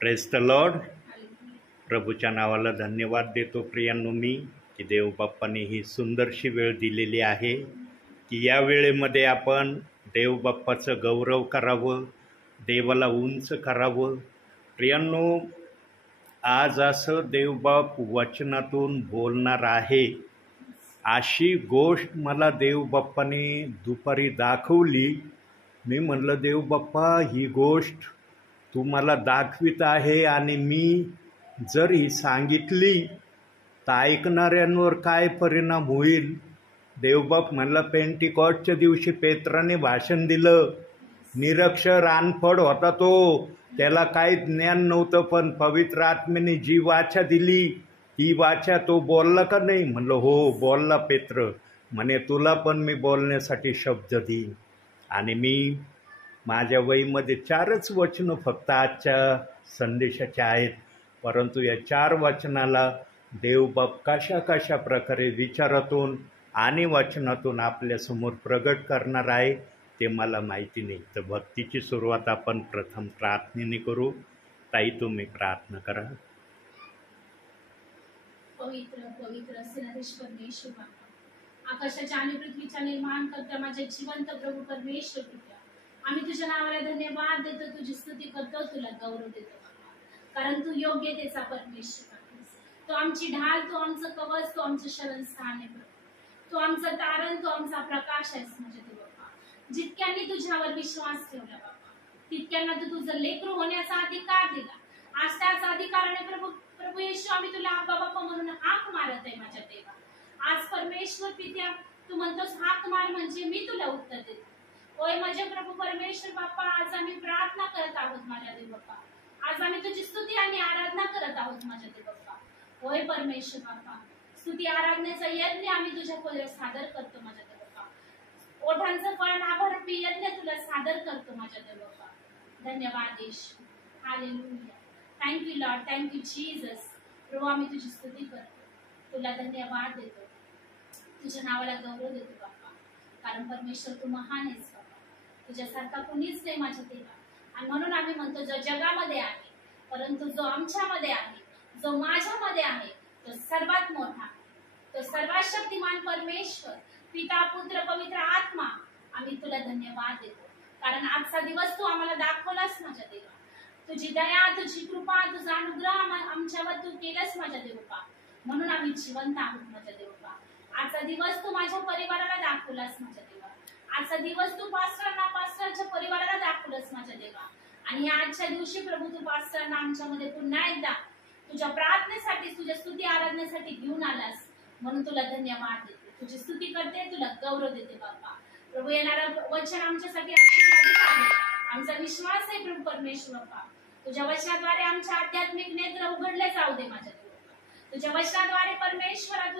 Praise the Lord. प्रभूच्या नावाला धन्यवाद देतो प्रियांनो मी, की देवबाप्पाने ही सुंदरशी वेळ दिलेली आहे की या वेळेमध्ये आपण देवबाप्पाचं गौरव करावं, देवाला उंच करावं. प्रियांनो, आज असं देवबाप वचनातून बोलणार आहे, अशी गोष्ट मला देवबाप्पाने दुपारी दाखवली. मी म्हणलं, देवबाप्पा ही गोष्ट तू मला दाखवित आहे आणि मी जर ही सांगितली तर ऐकणाऱ्यांवर काय परिणाम होईल. देवबाप म्हणला, पेंटिकॉस्टच्या दिवशी पेत्राने भाषण दिलं. निरक्षर अनपढ होता तो, त्याला काही ज्ञान नव्हतं, पण पवित्र आत्मेने जी वाचा दिली ती वाचा तो बोलला का नाही? म्हणलं हो बोलला पेत्र. म्हणे तुला पण मी बोलण्यासाठी शब्द देईन. आणि मी माझ्या वहीमध्ये 4च वचनं फक्त आजच्या संदेशाचे आहेत, परंतु या 4 वचनाला देवबाप कशा कशा प्रकारे विचारातून आणि वचनातून आपल्यासमोर प्रगट करणार आहे ते मला माहिती नाही. तर भक्तीची सुरुवात आपण प्रथम प्रार्थनेने करू. ताई, तुम्ही प्रार्थना करा. पवित्र पवित्र सेनाधीश परमेश्वर बाबा, आकाशाच्या आणि पृथ्वीच्या निर्माण करता माझे जिवंत प्रभू परमेश्वर पिता, आम्ही तुझ्या नावाला धन्यवाद देतो, तुझी स्तुती करतो, तुला गौरव देतो बाबा, कारण तू योग्यतेचा परमेश्वर आहेस. तो आमची ढाल, तो आमचं कवच, तो आमचं शरणस्थान आहे प्रभू. तो आमचं तारण, तो आमचा प्रकाश आहेस माझ्या देव बाबा. जितक्यांनी तुझ्यावर विश्वास ठेवला बाबा, तितक्यांना तू तुझं लेकरू होण्याचा अधिकार दिला. आज त्याच अधिकाराने प्रभू प्रभू येशू, आम्ही तुला आबा बाप्पा म्हणून हाक मारत आहे माझ्या देवा. आज परमेश्वर पित्या, तू म्हणतोस हाक मार म्हणजे मी तुला उत्तर देतो. होय माझे प्रभू परमेश्वर बाप्पा, आज आम्ही प्रार्थना करत आहोत माझ्या देव बाप्पा. आज आम्ही तुझी स्तुती आणि आराधना करत आहोत माझ्या देव बाप्पा. होय परमेश्वर बाप्पा, स्तुती आराधनेचा यज्ञ आम्ही तुझ्या पुढे सादर करतो माझ्या देव बाप्पा. ओठांचं फळ नाभारूपी यज्ञ तुला सादर करतो माझ्या देव बाप्पा. धन्यवाद येशू. Hallelujah. Thank you lord, thank you Jesus. प्रभू, आम्ही तुझी स्तुती करतो, तुला धन्यवाद देतो, तुझ्या नावाला गौरव देतो बाप्पा. कारण परमेश्वर तू महान आहेस बाप्पा, तुझ्यासारखा कोणीच नाही माझ्या देवा. आणि म्हणून आम्ही म्हणतो, जो जगामध्ये आहे परंतु जो आमच्यामध्ये आहे, जो माझ्यामध्ये आहे, तो सर्वात मोठा, तो सर्वात शक्तिमान परमेश्वर पिता पुत्र पवित्र आत्मा, आम्ही तुला धन्यवाद देतो. कारण आजचा दिवस तू आम्हाला दाखवलास माझ्या देवा. तुझी दया, तुझी कृपा, तुझा अनुग्रह आमच्यावर तू केलंस माझ्या देवपा, म्हणून आम्ही जिवंत आहोत माझ्या देवपा. आजचा दिवस तू माझ्या परिवाराला दाखवलास माझ्या देवा. आजचा दिवस तू पास्टरच्या परिवाराला दाखवलंस माझ्या देवा. आणि आजच्या दिवशी प्रभू तू पास्टरांना आमच्यामध्ये पुन्हा एकदा तुझ्या प्रार्थनेसाठी, तुझ्या स्तुती आराधनेसाठी घेऊन आलास, म्हणून तुला धन्यवाद देते, तुझी स्तुती करते, तुला गौरव देते बाप्पा. प्रभू, येणारं वचन आमच्यासाठी आशीर्वादित आहे. आमचा विश्वास आहे प्रभू परमेश्वर बाप्पा, तुझ्या वचनाद्वारे आमच्या आध्यात्मिक नेत्र उघडले जाऊ दे माझ्या देवा. तुझ्या वचनाद्वारे परमेश्वरा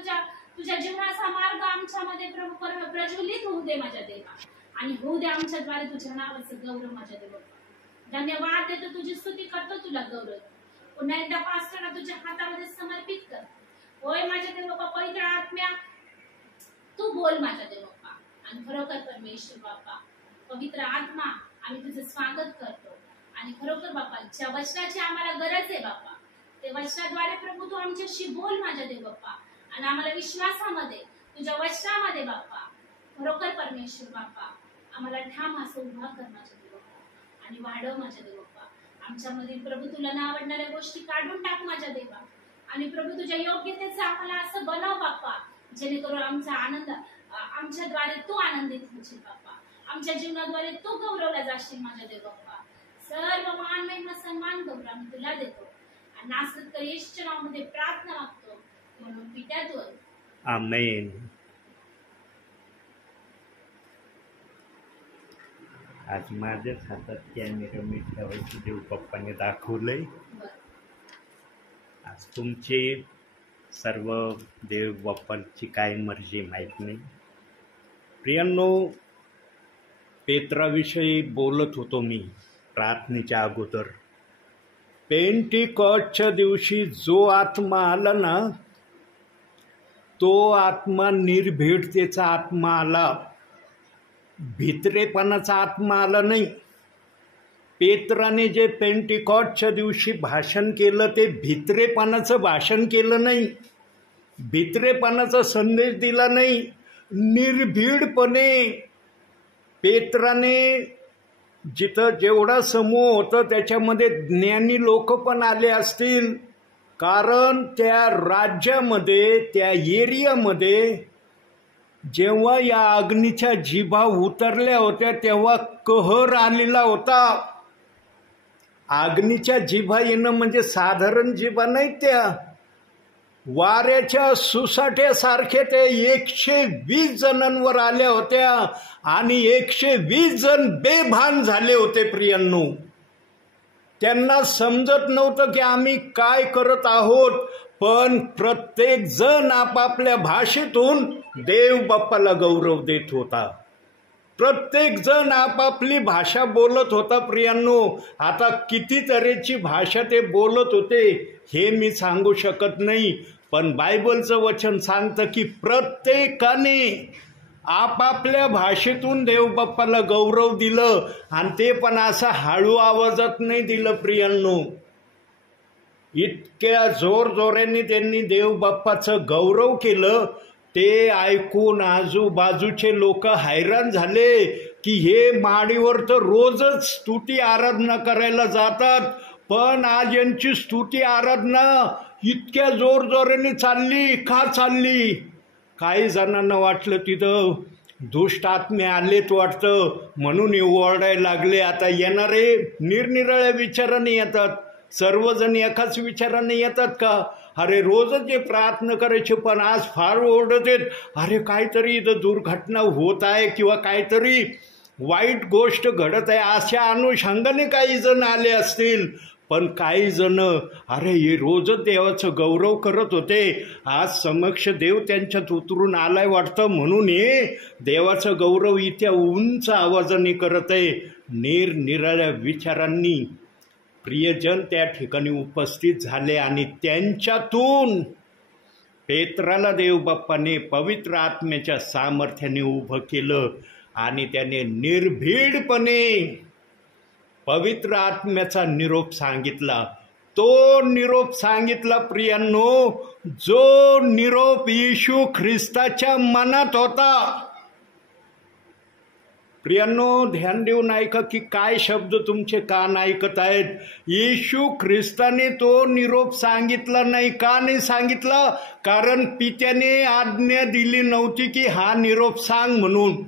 तुझ्या जीवनाचा मार्ग आमच्यामध्ये प्रभू प्रज्वलित होऊ दे माझ्या देवा. आणि होऊ दे आमच्याद्वारे तुझ्या नावाचं गौरव माझ्या देवा. धन्यवाद देतो, तुझी स्तुती करतो, तुला गौरव. पुन्हा एकदा पास्टरला तुझ्या हातामध्ये समर्पित कर. होय माझ्या देवा, पवित्र आत्म्या तू बोल माझ्या देवा. आणि खरोखर परमेश्वर बाप्पा, पवित्र आत्मा, आम्ही तुझं स्वागत करतो. आणि खरोखर बाप्पा, ज्या वचनाची आम्हाला गरज आहे बाप्पा, ते वचनाद्वारे प्रभू तू आमच्याशी बोल माझ्या देव बाप्पा. आणि आम्हाला विश्वासामध्ये, तुझ्या वचनामध्ये बाप्पा, खरोखर परमेश्वर बाप्पा, आम्हाला ठाम असं उभा कर माझ्या देव बाप्पा. आणि वाढव माझ्या देव बाप्पा. आमच्यामधील प्रभू तुला न आवडणाऱ्या गोष्टी काढून टाक माझ्या देवा. आणि प्रभू तुझ्या योग्यतेचं आम्हाला असं बनव बाप्पा, जेणेकरून आमचा आनंद, आमच्याद्वारे तू आनंदित होशील बाप्पा. आमच्या जीवनाद्वारे तू गौरवला जाशील माझ्या देव बाप्पा. सर्व मान महिमा सन्मान गौरव आम्ही तुला देतो. आणि नासरत येशूच्या नावामध्ये प्रार्थना मागतो, म्हणून पित्याद्वारे आमेन. आज माझ्याच हातात कॅमेरा मी ठेवायची देवबाप्पाने दाखवलंय. आज तुमची सर्व देवबाप्पांची काय मर्जी माहीत नाही. प्रियांनो, पेत्राविषयी बोलत होतो मी प्रार्थनेच्या अगोदर. पेंटिकॉस्टच्या दिवशी जो आत्मा आला ना, तो आत्मा निर्भीडतेचा आत्मा आला, भित्रेपणाचा आत्मा आला नाही. पेत्राने जे पेंटिकॉस्टच्या दिवशी भाषण केलं ते भित्रेपणाचं भाषण केलं नाही, भित्रेपणाचा संदेश दिला नाही. निर्भीडपणे पेत्राने, जिथं जेवढा समूह होतं त्याच्यामध्ये ज्ञानी लोक पण आले असतील, कारण त्या राज्यामध्ये, त्या एरियामध्ये जेव्हा या अग्नीच्या जिभा उतरल्या होत्या तेव्हा कहर आलेला होता. अग्नीच्या जिभा येणं म्हणजे साधारण जिभा नाही, त्या वाऱ्याच्या सुसाट्यासारखे ते 120 जणांवर आल्या होत्या आणि 120 जण बेभान झाले होते. प्रियांनो, त्यांना समजत नव्हतं की आम्ही काय करत आहोत, पण प्रत्येक जण आपापल्या भाषेतून देव बाप्पाला गौरव देत होता. प्रत्येक जण आपापली भाषा बोलत होता. प्रियांनो, आता किती तऱ्हेची भाषा ते बोलत होते हे मी सांगू शकत नाही, पण बायबलचं वचन सांगतं की प्रत्येकाने आपापल्या भाषेतून देव बाप्पाला गौरव दिलं, आणि ते पण असं हळू आवाजात नाही दिलं. प्रियांनो, इतक्या जोरजोऱ्याने त्यांनी देव बाप्पाचं गौरव केलं. ते ऐकून आजूबाजूचे लोक हैराण झाले की हे माडीवर तर रोजच स्तुती आराधना करायला जातात, पण आज यांची स्तुती आराधना इतक्या जोरजोराने चालली का चालली. काही जणांना वाटलं तिथं दुष्ट आत्मे आलेत वाटतं, म्हणून हे ओरडायला लागले. आता येणारे निरनिराळ्या विचाराने येतात. सर्वजण एकाच विचाराने येतात का? अरे रोजच जे प्रार्थना करायचे, पण आज फार ओरडत आहेत, अरे काहीतरी इथं दुर्घटना होत आहे किंवा काहीतरी वाईट गोष्ट घडत आहे, अशा अनुषंगाने काही जण आले असतील. पण काही जण अरे हे रोजच देवाचं गौरव करत होते, आज समक्ष देव त्यांच्यात उतरून आलाय वाटतं, म्हणून हे देवाचं गौरव इतक्या उंच आवाजाने करत आहे. निरनिराळ्या विचारांनी प्रियजन त्या ठिकाणी उपस्थित झाले आणि त्यांच्यातून पेत्राला देव बाप्पाने पवित्र आत्म्याच्या सामर्थ्याने उभं केलं आणि त्याने निर्भीडपणे पवित्र आत्म्याचा निरोप सांगितला. तो निरोप सांगितला प्रियांनो, जो निरोप येशू ख्रिस्ताच्या मनात होता. प्रियांनो, ध्यान देऊन ऐका की काय शब्द तुमचे कान ऐकत आहेत. येशू ख्रिस्ताने तो निरोप सांगितला नाही. का नाही सांगितला? कारण पित्याने आज्ञा दिली नव्हती की हा निरोप सांग म्हणून.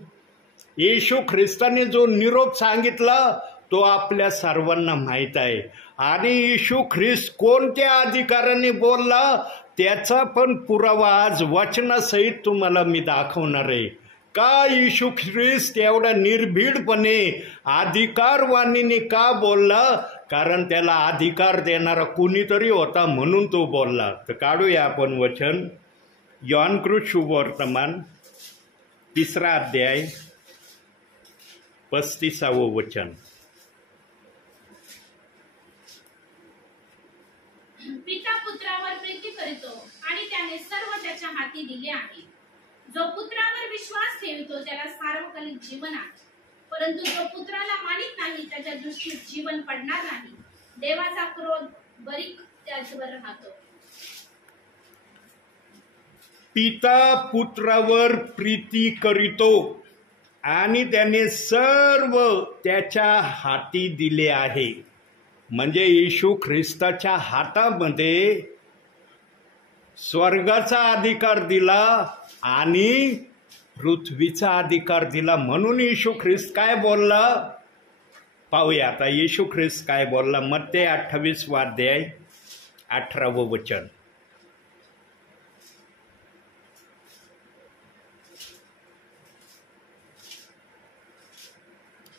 येशू ख्रिस्ताने जो निरोप सांगितला तो आपल्या सर्वांना माहीत आहे. आणि येशू ख्रिस्त कोणत्या अधिकाराने बोलला त्याचा पण पुरावा आज वचनासहित तुम्हाला मी दाखवणार आहे. का येशू ख्रिस्त एवढ्या निर्भीडपणे अधिकारवाणीने का बोलला? कारण त्याला अधिकार देणारा कुणीतरी होता म्हणून तो बोलला. तर काढूया आपण वचन. योहानकृत शुभवर्तमान 3 अध्याय 35 वचन. पिता पुत्रावर प्रीती करतो आणि त्याने सर्व त्याच्या हाती दिले आहे. जो पुत्रावर विश्वास ठेवतो त्याला सार्वकालिक जीवन आहे, परंतु जो पुत्राला मानित नाही त्याच्या दृष्टीत जीवन पडणार नाही. देवाचा क्रोध बरीक त्याच्यावर राहतो. पिता पुत्रावर प्रीती करीतो आणि त्याने सर्व त्याच्या हाती दिले आहे. म्हणजे येशू ख्रिस्ताच्या हातामध्ये स्वर्गाचा अधिकार दिला आणि पृथ्वीचा अधिकार दिला. म्हणून येशू ख्रिस्त काय बोलला पाहूया आता. येशू ख्रिस्त काय बोलला? मत्ते 28 अध्याय 18 वचन.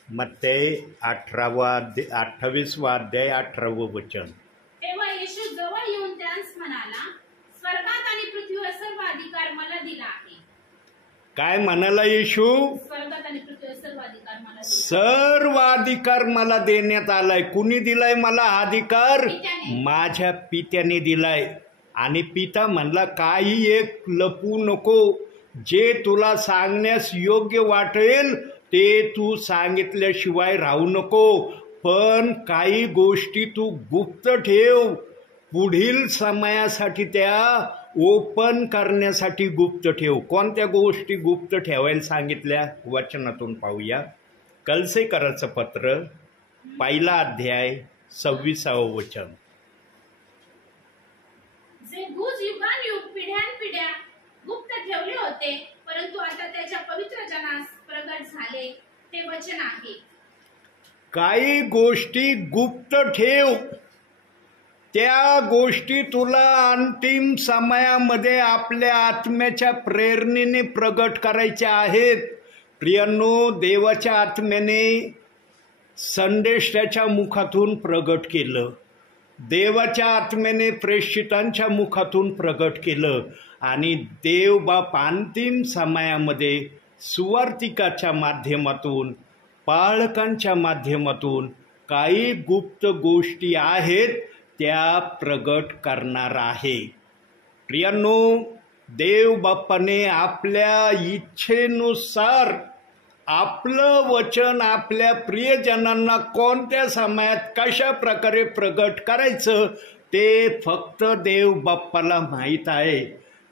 मत्ते 28 अध्याय 18 वचन. तेव्हा येशू जवळ येऊन त्यांस म्हणाला, स्वर्गात आणि पृथ्वीवर सर्व अधिकार मला दिला आहे. काय म्हणाला येशू? स्वर्गात आणि पृथ्वीवर सर्व अधिकार मला दिला. सर्व अधिकार मला देण्यात आलाय. कुणी दिलाय मला अधिकार? माझ्या पित्याने दिलाय. आणि पिता म्हणला काही एक लपू नको, जे तुला सांगण्यास योग्य वाटेल ते तू सांगितल्याशिवाय राहू नको. पण काही गोष्टी तू गुप्त ठेव, पुढील समयासाठी त्या ओपन करण्यासाठी गुप्त ठेव. कोणत्या गोष्टी गुप्त ठेवायला सांगितल्या वचनातून पाहूया. कलसेकराचं पत्र 1 अध्याय 26 वचन. जे गुज युगानुयुग पिढ्यानपिढ्या गुप्त ठेवले होते, परंतु आता त्याच्या पवित्र जनास प्रगट झाले, ते वचन आहे. काही गोष्टी गुप्त ठेव, त्या गोष्टी तुला अंतिम समयामध्ये आपल्या आत्म्याच्या प्रेरणेने प्रगट करायच्या आहेत. प्रियांनो, देवाच्या आत्म्याने संदेश त्याच्या मुखातून प्रगट केलं, देवाच्या आत्म्याने प्रेषितांच्या मुखातून प्रगट केलं, आणि देव बाप अंतिम समयामध्ये सुवार्तिकाच्या माध्यमातून, पाळकांच्या माध्यमातून काही गुप्त गोष्टी आहेत त्या प्रगट करणार आहे. प्रियांनो, देव बाप्पाने आपल्या इच्छेनुसार आपलं वचन आपल्या प्रियजनांना कोणत्या समयात कशा प्रकारे प्रगट करायचं ते फक्त देव बाप्पाला माहीत आहे.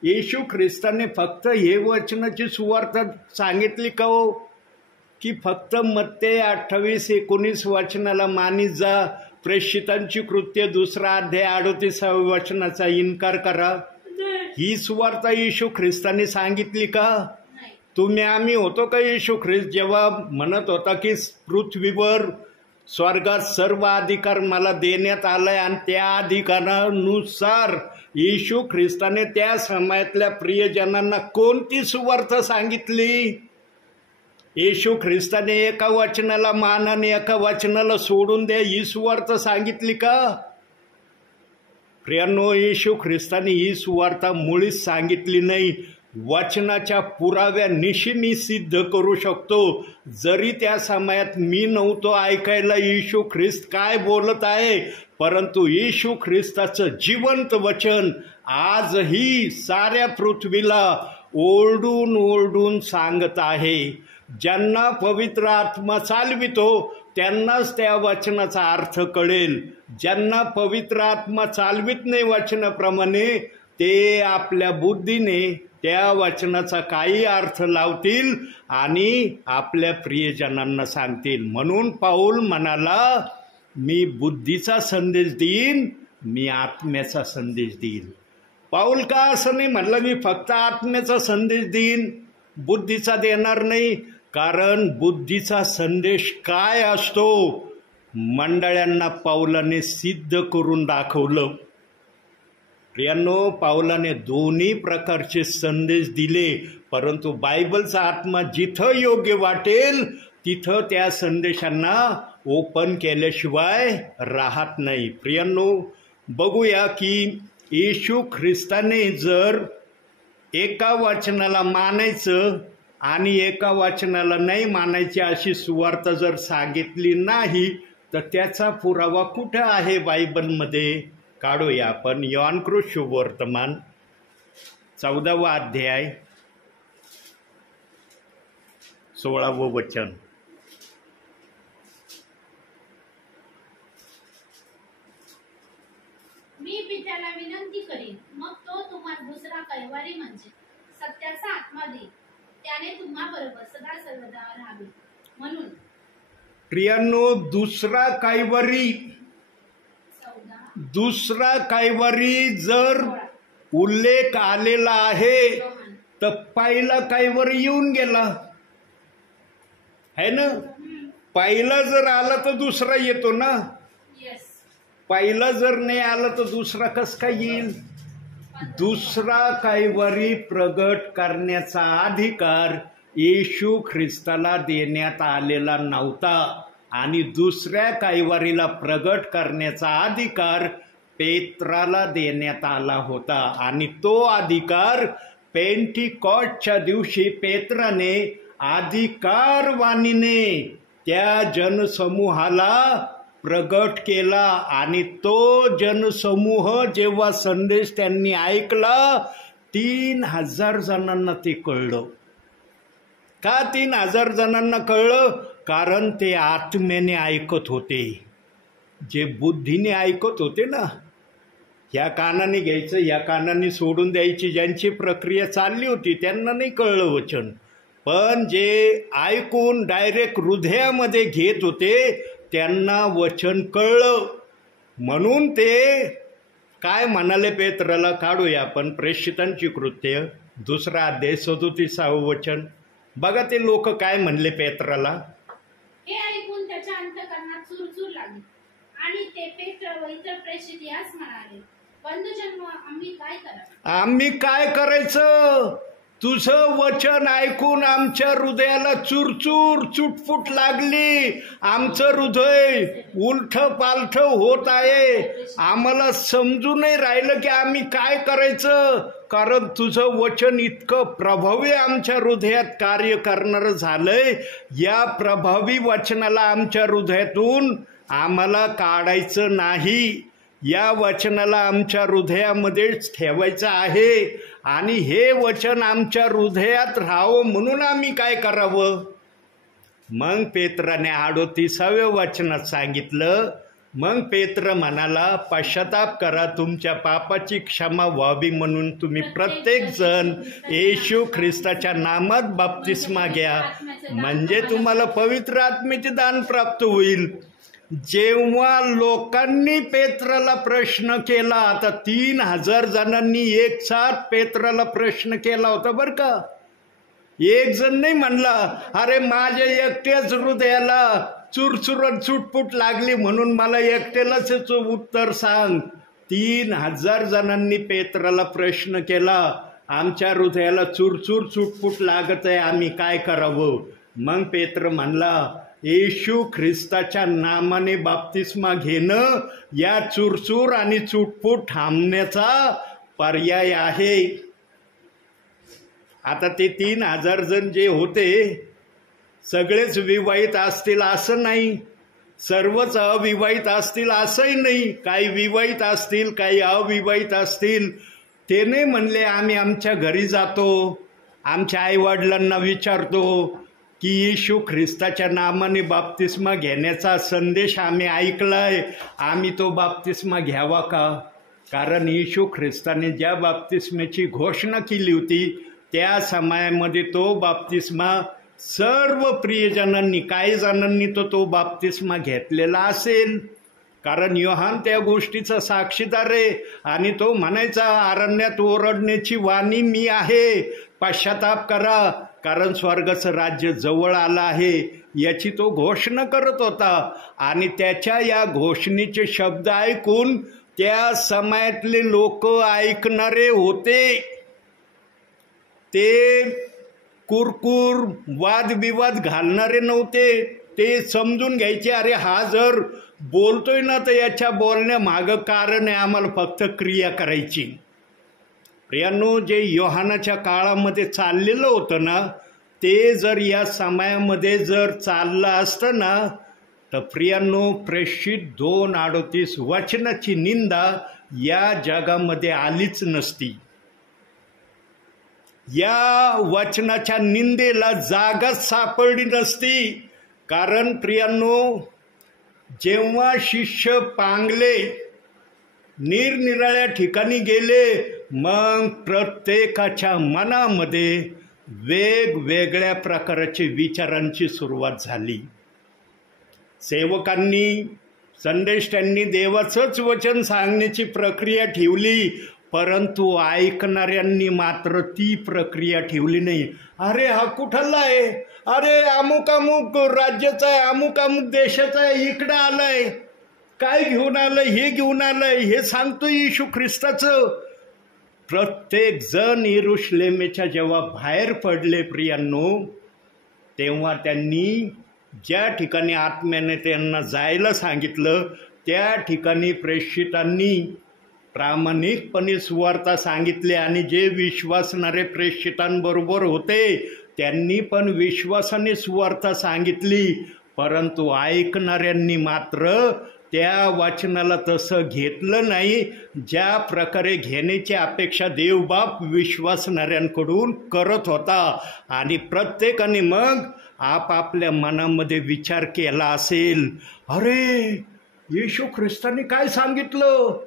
येशू ख्रिस्ताने फक्त हे वचनाची सुवार्ता सांगितली का हो, की फक्त मत्ते 28-19 वचनाला मानीत जा, प्रेषितांची कृत्य 2 अध्याय 38 वचनाचा इन्कार करा, ही सुवार्ता येशू ख्रिस्ताने सांगितली का? तुम्ही आम्ही होतो का येशू ख्रिस्त जेव्हा म्हणत होता की पृथ्वीवर स्वर्गात सर्व अधिकार मला देण्यात आलाय, आणि त्या अधिकारानुसार येशू ख्रिस्ताने त्या समयातल्या प्रियजनांना कोणती सुवार्ता सांगितली? येशू ख्रिस्ताने एका वचनाला मान आणि एका वचनाला सोडून द्या ही सुवार्ता सांगितली का? प्रियांनो, येशू ख्रिस्ताने ही सुवार्ता मुळीच सांगितली नाही. वचनाच्या पुराव्यानिशी मी सिद्ध करू शकतो, जरी त्या समयात मी नव्हतो ऐकायला येशू ख्रिस्त काय बोलत आहे, परंतु येशू ख्रिस्ताचं जिवंत वचन आजही साऱ्या पृथ्वीला ओरडून ओरडून सांगत आहे. ज्यांना पवित्र आत्मा चालवितो त्यांनाच त्या वचनाचा अर्थ कळेल. ज्यांना पवित्र आत्मा चालवित नाही वचनाप्रमाणे, ते आपल्या बुद्धीने त्या वचनाचा काही अर्थ लावतील आणि आपल्या प्रियजनांना सांगतील. म्हणून पाऊल म्हणाला, मी बुद्धीचा संदेश देईन, मी आत्म्याचा संदेश देईन. पाऊल का असं नाही म्हणलं, मी फक्त आत्म्याचा संदेश देईन, बुद्धीचा देणार नाही? कारण बुद्धीचा संदेश काय असतो मंडळांना पाऊलाने सिद्ध करून दाखवलं. प्रियांनो, पाऊलाने दोन्ही प्रकारचे संदेश दिले, परंतु बायबलचा आत्मा जिथं योग्य वाटेल तिथं त्या संदेशांना ओपन केल्याशिवाय राहत नाही. प्रियांनो, बघूया की येशू ख्रिस्ताने जर एका वचनाला मानायचं आणि एका वचनाला नाही मानायची अशी सुवार्ता जर सांगितली नाही, तर त्याचा पुरावा कुठं आहे बायबलमध्ये? काढूया आपण. योहानकृत शुभवर्तमान 14 अध्याय 16 वचन. मी पित्याला विनंती करीन, मग तो तुम्हाला दुसरा कैवारी म्हणजे सत्याचा आत्मा देईल, त्याने तुम्हा बरोबर सदा सर्वदा राहावे. म्हणून प्रियांनो, दुसरा कैवारी जर उल्लेख आलेला आहे तर पहिला कैवारी येऊन गेला है ना. पहिला जर आला तर दुसरा येतो ना. पहिला जर नाही आला तर दुसरा कस काय येईल? दुसरा कैवारी प्रगट करण्याचा अधिकार येशू ख्रिस्ताला देण्यात आलेला नव्हता, आणि दुसऱ्या कैवारीला प्रगट करण्याचा अधिकार पेत्राला देण्यात आला होता. आणि तो अधिकार पेंटिकॉस्टच्या दिवशी पेत्राने अधिकारवाणीने त्या जनसमूहाला प्रगट केला, आणि तो जनसमूह जेव्हा संदेश त्यांनी ऐकला 3000 जणांना ते कळलं. का 3000 जणांना कळलं? कारण ते आत्म्याने ऐकत होते. जे बुद्धीने ऐकत होते ना, ह्या कानाने घ्यायचं ह्या कानाने सोडून द्यायची, ज्यांची प्रक्रिया चालली होती त्यांना नाही कळलं वचन. पण जे ऐकून डायरेक्ट हृदयामध्ये घेत होते त्यांना वचन कळलं. म्हणून ते काय म्हणाले पेत्राला, काढूया आपण प्रेषितांची कृत्य 2 अध्याय 37 वचन. बघा ते लोक काय म्हणले पेत्राला. हे ऐकून त्याच्या अंतःकरणात चुरचूर लागली आणि ते पेत्र व इतर प्रेषित यास म्हणाले, बंधुजन आम्ही काय करावे? आम्ही काय करायचं? तुझं वचन ऐकून आमच्या हृदयाला चुरचूर चुटपुट लागली. आमचं हृदय उलट पालट होत आहे. आम्हाला समजून नाही राहिलं की आम्ही काय करायचं. कारण तुझं वचन इतकं प्रभावी आमच्या हृदयात कार्य करणारं झालंय. या प्रभावी वचनाला आमच्या हृदयातून आम्हाला काढायचं नाही. या वचनाला आमच्या हृदयामध्येच ठेवायचं आहे आणि हे वचन आमच्या हृदयात राहावं म्हणून आम्ही काय करावं. मग पेत्राने 38व्या वचनात सांगितलं. मग पेत्र म्हणाला, पश्चाताप करा, तुमच्या पापाची क्षमा व्हावी म्हणून तुम्ही प्रत्येक जण येशू ख्रिस्ताच्या नामात बप्तिस्मा घ्या, म्हणजे तुम्हाला पवित्र आत्म्याचे दान प्राप्त होईल. जेव्हा लोकांनी पेत्राला प्रश्न केला, आता 3000 जणांनी एक साथ पेत्राला प्रश्न केला होता बरं का. एक जण नाही म्हणला, अरे माझ्या एकट्याच हृदयाला चुरचुरट चुटपुट लागली म्हणून मला एकट्यालाच उत्तर सांग. 3000 जणांनी पेत्राला प्रश्न केला, आमच्या हृदयाला चुरचूर चुटपुट लागत आहे, आम्ही काय करावं. मग पेत्र म्हणला, येशू ख्रिस्ताच्या नामाने बाप्तिस्मा घेणं या चुरचूर आणि चुटपुट थांबण्याचा पर्याय आहे. आता ते 3000 जण जे होते सगळेच विवाहित असतील असं नाही, सर्वच अविवाहित असतील असंही नाही. काही विवाहित असतील, काही अविवाहित असतील. ते नाही म्हणले आम्ही आमच्या घरी जातो, आमच्या आईवडिलांना विचारतो की येशू ख्रिस्ताच्या नामाने बाप्तिस्मा घेण्याचा संदेश आम्ही ऐकलाय, आम्ही तो बाप्तिस्मा घ्यावा का. कारण येशू ख्रिस्ताने ज्या बाप्तिस्म्याची घोषणा केली होती त्या समयामध्ये तो बाप्तिस्मा सर्व प्रियजनांनी, काही जणांनी तो बाप्तिस्मा घेतलेला असेल. कारण योहान त्या गोष्टीचा साक्षीदार आहे आणि तो म्हणायचा, अरण्यात ओरडण्याची वाणी मी आहे, पश्चाताप करा कारण स्वर्गाचं राज्य जवळ आलं आहे, याची तो घोषणा करत होता. आणि त्याच्या या घोषणेचे शब्द ऐकून त्या समयातले लोक ऐकणारे होते. ते कुरकुर वादविवाद घालणारे नव्हते. ते समजून घ्यायचे, अरे हा जर बोलतोय ना तर याच्या बोलण्यामागं कारण आहे, आम्हाला फक्त क्रिया करायची. प्रियांनो, जे योहानाच्या काळामध्ये चाललेलं होतं ना, ते जर या समयामध्ये जर चाललं असतं ना, तर प्रियांनो प्रेषित 2:38 वचनाची निंदा या जगामध्ये आलीच नसती. या वचनाच्या निंदेला जागाच सापडली नसती. कारण प्रियांनो, जेव्हा शिष्य पांगले, निरनिराळ्या ठिकाणी गेले, मग प्रत्येकाच्या मनामध्ये वेगवेगळ्या प्रकारचे विचारांची सुरुवात झाली. सेवकांनी, संदेष्टांनी देवाचंच वचन सांगण्याची प्रक्रिया ठेवली, परंतु ऐकणाऱ्यांनी मात्र ती प्रक्रिया ठेवली नाही. अरे हा कुठला आहे, अरे अमुक अमुक राज्याचा आहे, अमुक अमुक देशाचा आहे, इकडं आलाय, काय घेऊन आलंय, हे घेऊन आलंय, हे सांगतो येशू ख्रिस्ताचं. प्रत्येक जण यरुशलेमेच्या जेव्हा बाहेर पडले प्रियांनो, तेव्हा त्यांनी ज्या ठिकाणी आत्म्याने त्यांना जायला सांगितलं त्या ठिकाणी प्रेषितांनी प्रामाणिकपणे सुवार्ता सांगितली. आणि जे विश्वासणारे प्रेषितांबरोबर होते त्यांनी पण विश्वासाने सुवार्ता सांगितली. परंतु ऐकणाऱ्यांनी मात्र त्या वचनाला तसं घेतलं नाही, ज्या प्रकारे घेण्याची अपेक्षा देवबाप विश्वासणाऱ्यांकडून करत होता. आणि प्रत्येकाने मग आपापल्या मनामध्ये विचार केला असेल, अरे येशू ख्रिस्तांनी काय सांगितलं,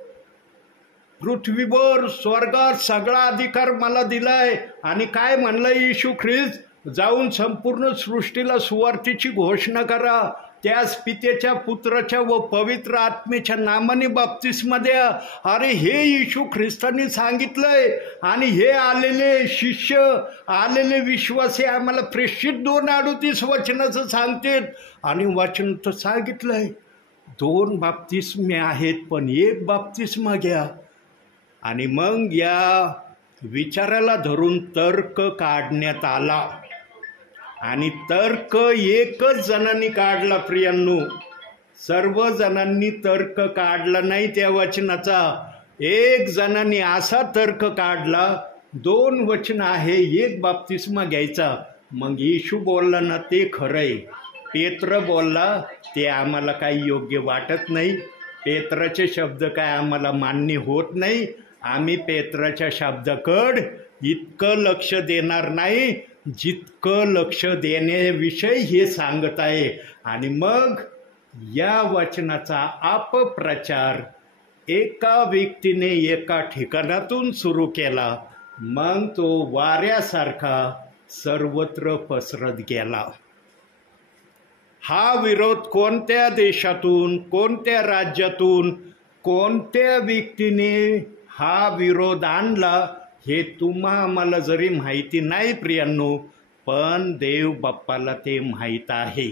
पृथ्वीवर स्वर्गात सगळा अधिकार मला दिलाय, आणि काय म्हणलं येशू ख्रिस्त, जाऊन संपूर्ण सृष्टीला सुवार्तेची घोषणा करा, त्याच पित्याच्या पुत्राच्या व पवित्र आत्मेच्या नामाने बाप्तिस्मा द्या. अरे हे येशू ख्रिस्तांनी सांगितलंय, आणि हे आलेले शिष्य, आलेले विश्वासी आम्हाला प्रेषित 2:38 वचनाचं सांगतात. आणि वचन तर सांगितलंय 2 बाप्तिस्मे आहेत, पण 1 बाप्तिस्मा घ्या. आणि मग या विचाराला धरून तर्क काढण्यात आला, आणि तर्क एकच जणांनी काढला प्रियांनो, सर्व जणांनी तर्क काढला नाही त्या वचनाचा. एक जणांनी असा तर्क काढला, 2 वचन आहे, 1 बाप्तिस्मा घ्यायचा. मग येशू बोलला ना ते खरंय, पेत्र बोलला ते आम्हाला काही योग्य वाटत नाही, पेत्राचे शब्द काय आम्हाला मान्य होत नाही, आम्ही पेत्राच्या शब्दाकडे इतकं लक्ष देणार नाही जितकं लक्ष देण्याविषयी हे सांगत आहे. आणि मग या वचनाचा अपप्रचार एका व्यक्तीने एका ठिकाणातून सुरू केला, मग तो वाऱ्यासारखा सर्वत्र पसरत गेला. हा विरोध कोणत्या देशातून, कोणत्या राज्यातून, कोणत्या व्यक्तीने हा विरोध आणला हे आम्हाला जरी माहिती नाही प्रियांनो, पण देव बाप्पाला ते माहीत आहे.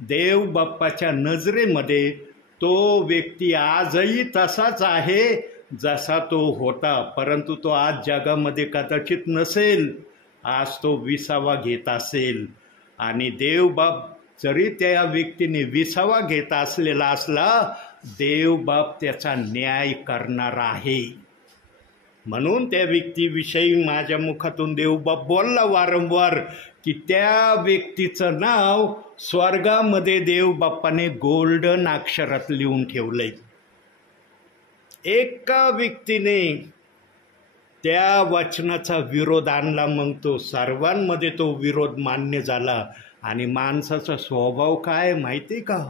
देव बाप्पाच्या नजरेमध्ये तो व्यक्ती आजही तसाच आहे जसा तो होता, परंतु तो आज जगामध्ये कदाचित नसेल, आज तो 20वा घेत असेल. आणि देव बाप जरी त्या व्यक्तीने 20वा घेत असलेला असला, देव बाप त्याचा न्याय करणार आहे. म्हणून त्या व्यक्तीविषयी माझ्या मुखातून देवबाप बोलला वारंवार की त्या व्यक्तीचं नाव स्वर्गामध्ये देवबाप्पाने गोल्डन अक्षरात लिहून ठेवलंय. एका व्यक्तीने त्या वचनाचा विरोध आणला, मग तो सर्वांमध्ये तो विरोध मान्य झाला. आणि माणसाचा स्वभाव काय माहिती का,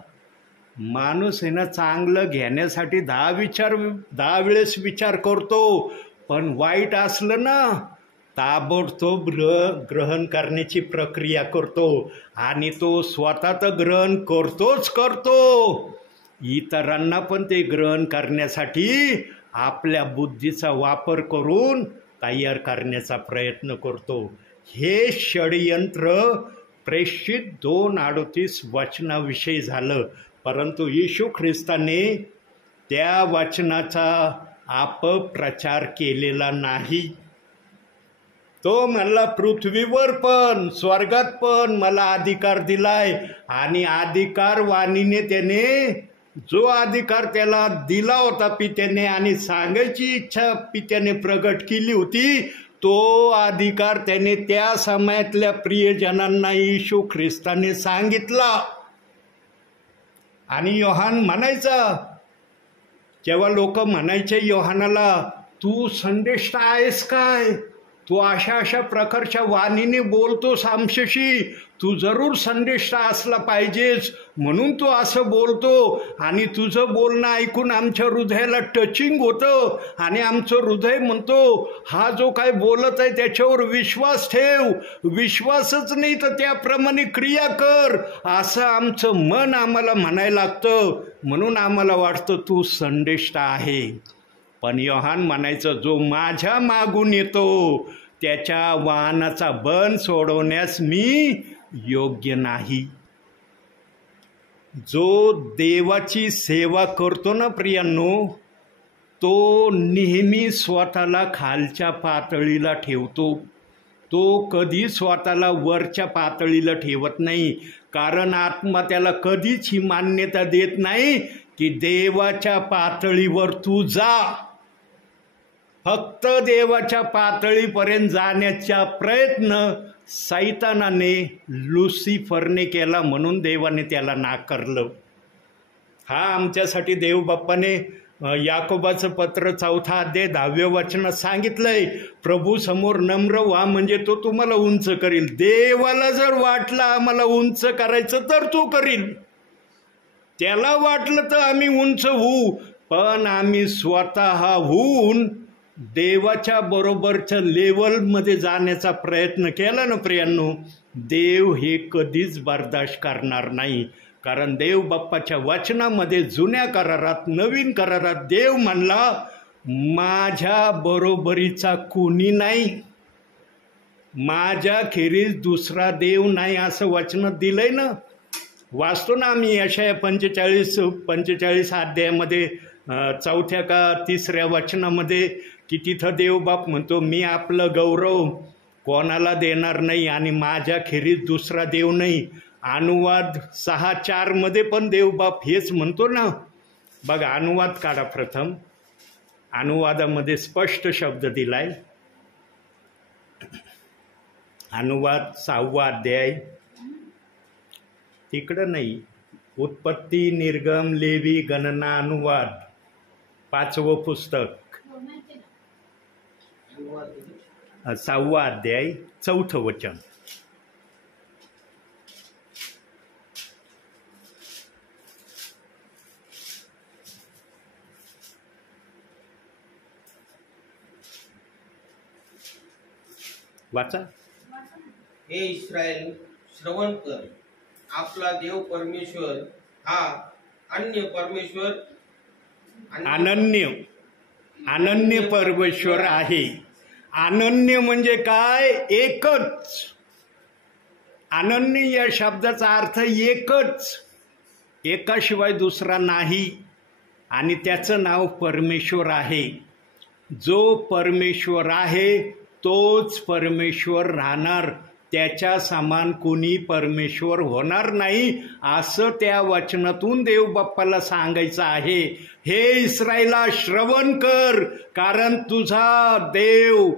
माणूस आहे ना चांगलं घेण्यासाठी 10 वेळेस विचार करतो, पण वाईट असलं ना ताबडतोब ग्रहण करण्याची प्रक्रिया करतो. आणि तो स्वतः तर ग्रहण करतो, इतरांना पण ते ग्रहण करण्यासाठी आपल्या बुद्धीचा वापर करून तयार करण्याचा प्रयत्न करतो. हे षडयंत्र प्रेषित 2:38 वचनाविषयी झालं, परंतु येशू ख्रिस्ताने त्या वचनाचा अपप्रचार केलेला नाही. तो म्हणला पृथ्वीवर पण स्वर्गात पण मला अधिकार दिलाय. आणि अधिकार वाणीने त्याने जो अधिकार त्याला दिला होता पित्याने आणि सांगायची इच्छा पित्याने प्रगट केली होती, तो अधिकार त्याने त्या समयातल्या प्रियजनांना येशू ख्रिस्ताने सांगितला. आणि योहान म्हणायचा, जेव्हा लोक म्हणायचे योहानाला, तू संदेष्टा आहेस काय, तू अशा प्रकारच्या वाणीने बोलतोस आमच्याशी, तू जरूर संदेष्टा असला पाहिजेस म्हणून तू असं बोलतो. आणि तुझं बोलणं ऐकून आमच्या हृदयाला टचिंग होतं आणि आमचं हृदय म्हणतो हा जो काय बोलत आहे त्याच्यावर विश्वास ठेव, विश्वासच नाही तर त्याप्रमाणे क्रिया कर, असं आमचं मन आम्हाला म्हणायला लागतं. म्हणून आम्हाला वाटतं तू संदेष्टा आहे. पण योहान म्हणायचं, जो माझ्या मागून येतो त्याच्या वाहनाचा बन सोडवण्यास मी योग्य नाही. जो देवाची सेवा करतो ना प्रियांनो, तो नेहमी स्वतःला खालच्या पातळीला ठेवतो. तो कधी स्वतःला वरच्या पातळीला ठेवत नाही, कारण आत्मा त्याला कधीच ही मान्यता देत नाही की देवाच्या पातळीवर तू जा. फक्त देवाच्या पातळीपर्यंत जाण्याचा प्रयत्न सैतानाने, लुसिफरने केला, म्हणून देवाने त्याला नाकारलं. हा आमच्यासाठी देवबाप्पाने याकोबाचं पत्र 4 अध्याय 10व्या वचनात सांगितलंय, प्रभू समोर नम्र व्हा म्हणजे तो तुम्हाला उंच करील. देवाला जर वाटलं आम्हाला उंच करायचं तर तो करील. त्याला वाटलं तर आम्ही उंच होऊ, पण आम्ही स्वतः होऊन देवाच्या बरोबरच्या लेवलमध्ये जाण्याचा प्रयत्न केला ना प्रियांनो, देव हे कधीच बर्दाश्त करणार नाही. कारण देव बाप्पाच्या वचनामध्ये जुन्या करारात नवीन करारात देव म्हणला, माझ्या बरोबरीचा कोणी नाही, माझ्या खेरीज दुसरा देव नाही, असं वचनात दिलंय ना. वाचतो ना आम्ही यशाया 45 अध्यायामध्ये 4 का 3 वचनामध्ये की तिथं देवबाप म्हणतो, मी आपलं गौरव कोणाला देणार नाही आणि माझ्या खेरीज दुसरा देव नाही. अनुवाद 6:4 मध्ये पण देवबाप हेच म्हणतो ना. बघा अनुवाद काढा प्रथम. अनुवादामध्ये स्पष्ट शब्द दिलाय. अनुवाद 6वा अध्याय, तिकडं नाही, उत्पत्ती निर्गम लेवी गणना अनुवाद 5वं पुस्तक 6वा अध्याय 4थं वचन. वाचा. हे इस्रायल श्रवण कर, आपला देव परमेश्वर हा अन्य परमेश्वर अनन्य परमेश्वर आहे. अनन्य म्हणजे काय? एकच. अनन्य या शब्दाचा अर्थ एकच, एकाशिवाय दुसरा नाही. आणि त्याचं नाव परमेश्वर आहे. जो परमेश्वर आहे तोच परमेश्वर राहणार, त्याच्या समान कोणी परमेश्वर होणार नाही, असं त्या वचनातून देव बाप्पाला सांगायचं आहे. हे इस्रायला श्रवण कर, कारण तुझा देव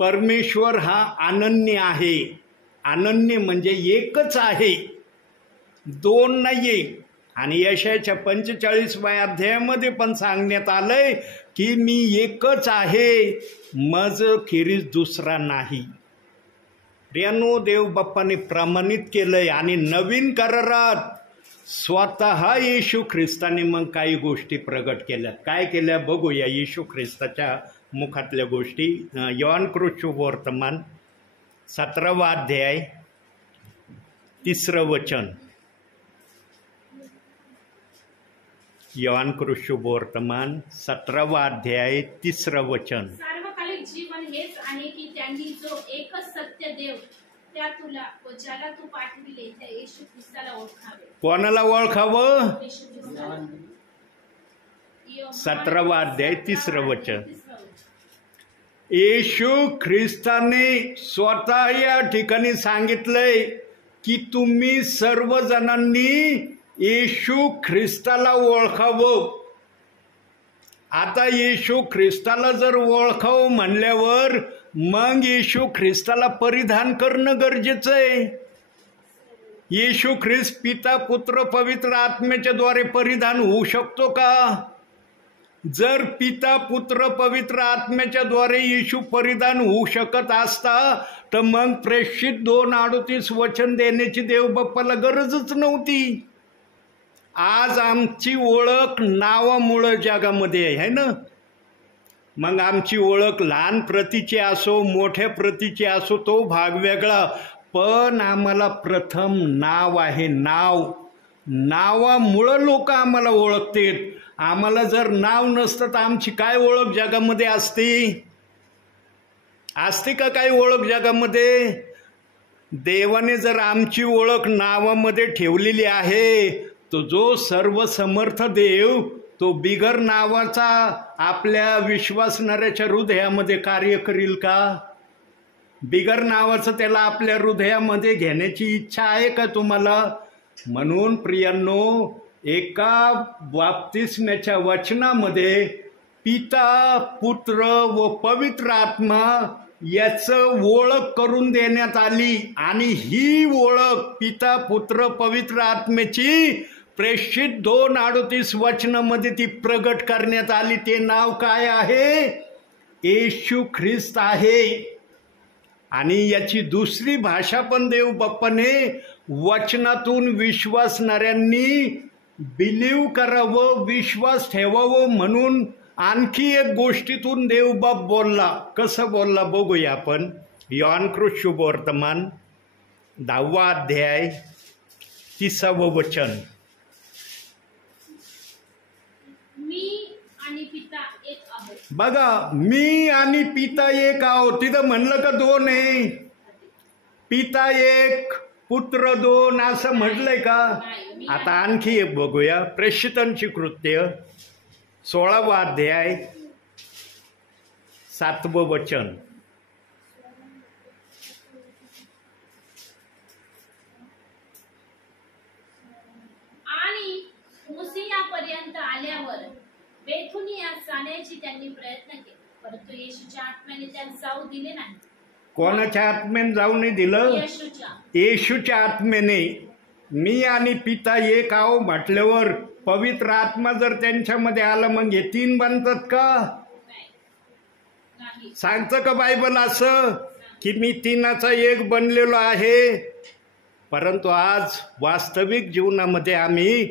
परमेश्वर हा अनन्य आहे. अनन्य म्हणजे एकच आहे, दोन नाहीये. आणि यशायाच्या 45व्या अध्यायामध्ये पण सांगण्यात आलंय की मी एकच आहे, मज खेरीज दुसरा नाही. प्रियांनो, देव बाप्पाने प्रमाणित केलंय. आणि नवीन करारात स्वतः येशू ख्रिस्ताने मग काही गोष्टी प्रगट केल्या. काय केल्या बघूया येशू ख्रिस्ताच्या मुखातल्या गोष्टी. योहान वर्तमान 17वा अध्याय 3रं वचन. योहान वर्तमान 17वा अध्याय 3रं वचन. सार्वकालिक जीवन हेच आहे की त्यांनी जो एकच सत्य देव त्या तुला व ज्याला तू पाठविले त्या येशू ख्रिस्ताला ओळखावे. कोणाला ओळखावं? येशू ख्रिस्ताला. 17वा अध्याय 3रं वचन. येशू ख्रिस्ताने स्वतः या ठिकाणी सांगितलंय की तुम्ही सर्वजणांनी येशू ख्रिस्ताला ओळखावं. आता येशू ख्रिस्ताला जर ओळखावं म्हणल्यावर मग येशू ख्रिस्ताला परिधान करणं गरजेचं आहे. येशू ख्रिस्त पिता पुत्र पवित्र आत्म्याच्या द्वारे परिधान होऊ शकतो का? जर पिता पुत्र पवित्र आत्म्याच्या द्वारे येशू परिधान होऊ शकत असता तर मग प्रेषित 2:38 वचन देण्याची देवबाप्पाला गरजच नव्हती. आज आमची ओळख नावामुळं जगामध्ये आहे ना. मग आमची ओळख लहान प्रतीची असो मोठ्या प्रतीची असो तो भाग वेगळा, पण आम्हाला प्रथम नाव आहे. नावामुळं लोक आम्हाला ओळखतात. आम्हाला जर नाव नसतं तर आमची काय ओळख जगामध्ये असते का? काय ओळख जगामध्ये? देवाने जर आमची ओळख नावामध्ये ठेवलेली आहे, तो जो सर्वसमर्थ देव तो बिगर नावाचा आपल्या विश्वासणाऱ्याच्या हृदयामध्ये कार्य करील का? बिगर नावाचं त्याला आपल्या हृदयामध्ये घेण्याची इच्छा आहे का तुम्हाला? म्हणून प्रियांनो, एका बाप्तिस्म्याच्या वचनामध्ये पिता पुत्र व पवित्र आत्मा याचं ओळख करून देण्यात आली. आणि ही ओळख पिता पुत्र पवित्र आत्म्याची प्रेषित 2:38 वचनामध्ये ती प्रगट करण्यात आली. ते नाव काय आहे? येशू ख्रिस्त आहे. आणि याची दुसरी भाषा पण देव बाप्पाने वचनातून विश्वासणाऱ्यांनी बिलीव करावं, विश्वास ठेवावं म्हणून आणखी एक गोष्टीतून देवबाप बोलला. कसं बोलला बघूया आपण. योहान शुभवर्तमान 10वा अध्याय 30वे वचन. मी आणि पिता एक आहोत. बघा, मी आणि पिता एक आहोत. तिथं म्हणलं का 2 आहे? पिता एक, पुत्र 2 असं म्हटलंय का? आता आणखी एक बघूया. प्रेषितांची कृत्य 16वा अध्याय 7वं वचन. आणि मुसियापर्यंत आल्यावर बेथुनियास जाण्याची त्यांनी प्रयत्न केले, परंतु येशूच्या आत्म्याने त्यांना जाऊ दिले नाही. कोणाच्या आत्म्याने जाऊ नाही दिलं? येशूच्या आत्म्याने. मी आणि पिता एक आहो म्हटल्यावर पवित्र आत्मा जर त्यांच्यामध्ये आला मग हे 3 बनतात का? सांगतं का बायबल असं की मी 3चा एक बनलेलो आहे? परंतु आज वास्तविक जीवनामध्ये आम्ही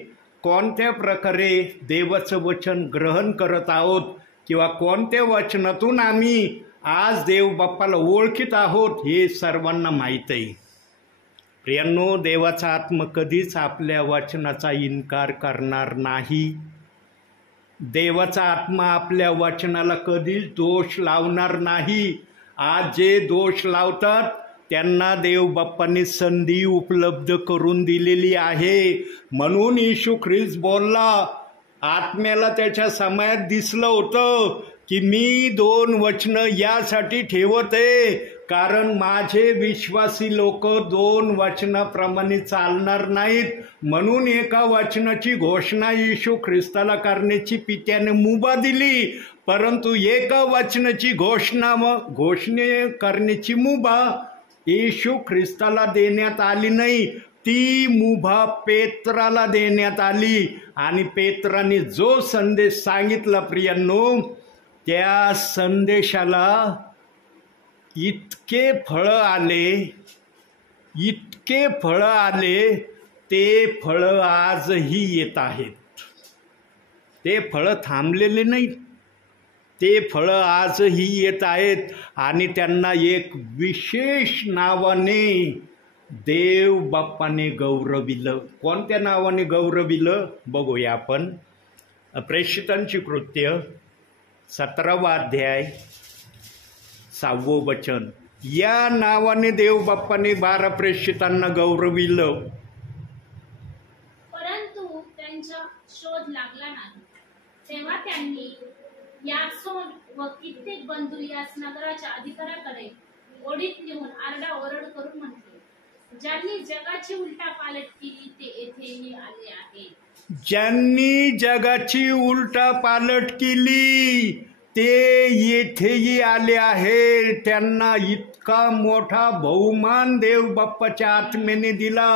कोणत्या प्रकारे देवाचं वचन ग्रहण करत आहोत किंवा कोणत्या वचनातून आम्ही आज देव बाप्पाला ओळखीत आहोत हे सर्वांना माहीत आहे. प्रियांनो, देवाचा आत्मा कधीच आपल्या वचनाचा इन्कार करणार नाही. देवाचा आत्मा आपल्या वचनाला कधीच दोष लावणार नाही. आज जे दोष लावतात त्यांना देव बाप्पाने संधी उपलब्ध करून दिलेली आहे. म्हणून येशू ख्रिस्त बोलला, आत्म्याला त्याच्या समयात दिसलं होतं की मी 2 वचनं यासाठी ठेवते कारण माझे विश्वासी लोक 2 वचनाप्रमाणे चालणार नाहीत. म्हणून एका वचनाची घोषणा येशू ख्रिस्ताला करण्याची पित्याने मुभा दिली, परंतु एका वचनाची घोषणे करण्याची मुभा येशू ख्रिस्ताला देण्यात आली नाही. ती मुभा पेत्राला देण्यात आली. आणि पेत्राने जो संदेश सांगितला प्रियांनो, त्या संदेशाला इतके फळं आले, ते फळं आजही येत आहेत. ते फळं थांबलेले नाहीत, ते फळं आजही येत आहेत. आणि त्यांना एक विशेष नावाने देव बाप्पाने गौरविलं. कोणत्या नावाने गौरविलं बघूया आपण. प्रेषितांची कृत्य 17वा अध्याय 6वं वचन. या नावाने देव बाप्पाने 12 प्रेषितांना गौरविलं. परंतु त्यांचा शोध लागला नाही. तेव्हा त्यांनी यासोन व कित्येक बंधू यास नगराच्या अधिकाऱ्याकडे ओढीत नेऊन आरडाओरड करून म्हटले, ज्यांनी जगाची उलटापालट केली ते येथेही आले आहेत. ज्यांनी जगाची उलटापालट केली ते येथेही आले आहे. त्यांना इतका मोठा बहुमान देव बाप्पाच्या आत्म्याने दिला.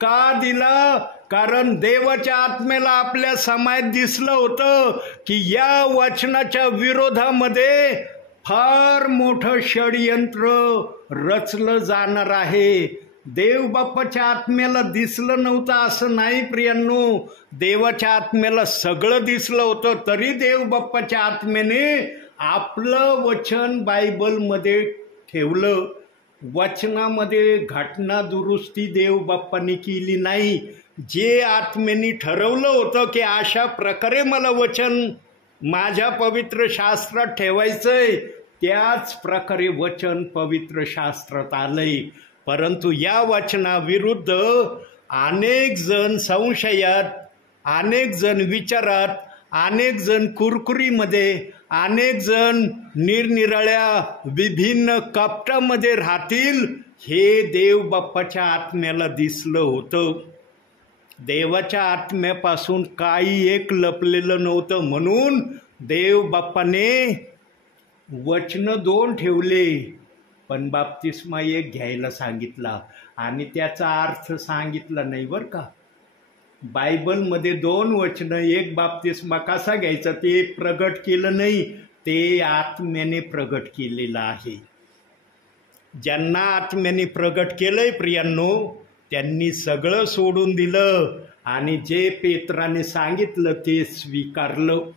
का दिला? कारण देवाच्या आत्म्याला आपल्या समयात दिसलं होतं की या वचनाच्या विरोधामध्ये फार मोठं षडयंत्र रचलं जाणार आहे. देव बाप्पाच्या आत्म्याला दिसलं नव्हतं असं नाही प्रियांनो, देवाच्या आत्म्याला सगळं दिसलं होतं. तरी देव बाप्पाच्या आत्म्याने आपलं वचन बायबलमध्ये ठेवलं. वचनामध्ये घटना दुरुस्ती देव बाप्पाने केली नाही. जे आत्म्याने ठरवलं होतं की अशा प्रकारे मला वचन माझ्या पवित्र शास्त्रात ठेवायचंय, त्याच प्रकारे वचन पवित्र शास्त्रात आलंय. परंतु या वचनाविरुद्ध अनेक जण संशयात, अनेक जण विचारात, अनेक जण कुरकुरीमध्ये, अनेक जण निरनिराळ्या विभिन्न कपटामध्ये राहतील हे देव बाप्पाच्या आत्म्याला दिसलं होतं. देवाच्या आत्म्यापासून काही एक लपलेलं नव्हतं. म्हणून देव बाप्पाने वचन 2 ठेवले, पण बाप्तिस्मा 1 घ्यायला सांगितला आणि त्याचा अर्थ सांगितला नाही बरं का. बायबलमध्ये 2 वचनं, एक बाप्तिस्मा कसा घ्यायचा ते प्रगट केलं नाही, ते आत्म्याने प्रगट केलेलं आहे. ज्यांना आत्म्याने प्रगट केलंय प्रियांनो, त्यांनी सगळं सोडून दिलं आणि जे पेत्राने सांगितलं ते स्वीकारलं.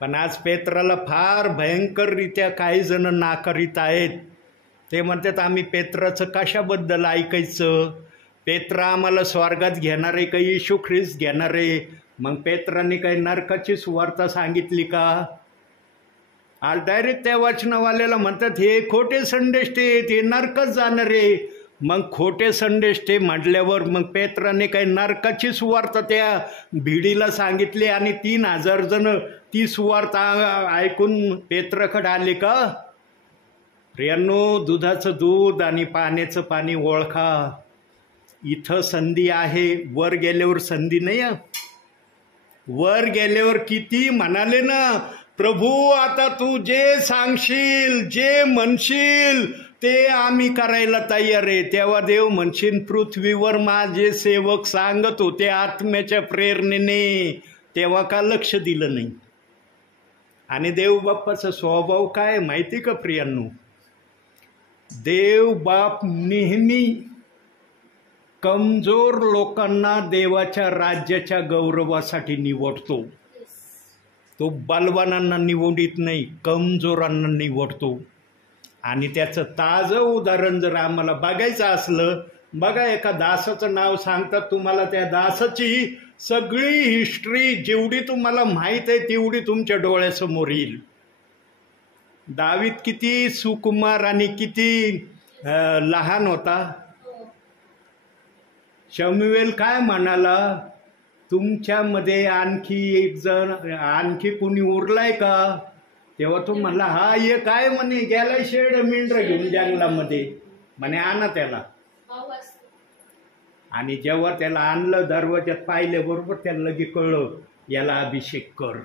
पण आज पेत्राला फार भयंकररित्या काही जण नाकारित आहेत. ते म्हणतात आम्ही पेत्राचं कशाबद्दल ऐकायचं, पेत्रा आम्हाला स्वर्गात घेणार आहे का येशू ख्रिस्त घेणार आहे. मग पेत्राने काही नरकाची सुवार्ता सांगितली का? आज डायरेक्ट त्या वचनवाल्याला म्हणतात हे खोटे संदेश ते नरकच जाणार आहे. मग खोटे संदेश ते म्हटल्यावर मग पेत्राने काही नरकाची सुवार्ता त्या भिडीला सांगितली आणि 3000 जण ती सुवार्ता ऐकून पेत्राकडे आले का? प्रियांनो, दुधाचं दूध आणि पाण्याचं पाणी ओळखा. इथं संधी आहे, वर गेल्यावर संधी नाही. वर गेल्यावर किती म्हणाले ना, प्रभू आता तू जे सांगशील, जे म्हणशील ते आम्ही करायला तयार आहे. तेव्हा देव म्हणशील पृथ्वीवर माझे सेवक सांगत होते आत्म्याच्या प्रेरणेने, तेव्हा का लक्ष दिलं नाही? आणि देव बाप्पाचा स्वभाव काय माहिती का प्रियांनो? देव बाप नेहमी कमजोर लोकांना देवाच्या राज्याच्या गौरवासाठी निवडतो. तो बलवानांना निवडीत नाही, कमजोरांना निवडतो. आणि त्याचं ताजं उदाहरण जर आम्हाला बघायचं असलं, बघा एका दासाचं नाव सांगतात तुम्हाला, त्या दासाची सगळी हिस्ट्री जेवढी तुम्हाला माहीत आहे तेवढी तुमच्या डोळ्यासमोर येईल. दावीद किती सुकुमार आणि किती लहान होता. शमूएल काय म्हणाला, तुमच्यामध्ये आणखी एक जण, आणखी कुणी उरलाय का? तेव्हा तो म्हणला हा ये काय म्हणे, गेलाय शेड मेंढर घेऊन जंगलामध्ये, म्हणे आणा त्याला. आणि जेव्हा त्याला आणलं, दरवाज्यात पाहिल्याबरोबर त्याला लगे कळलं याला अभिषेक कर,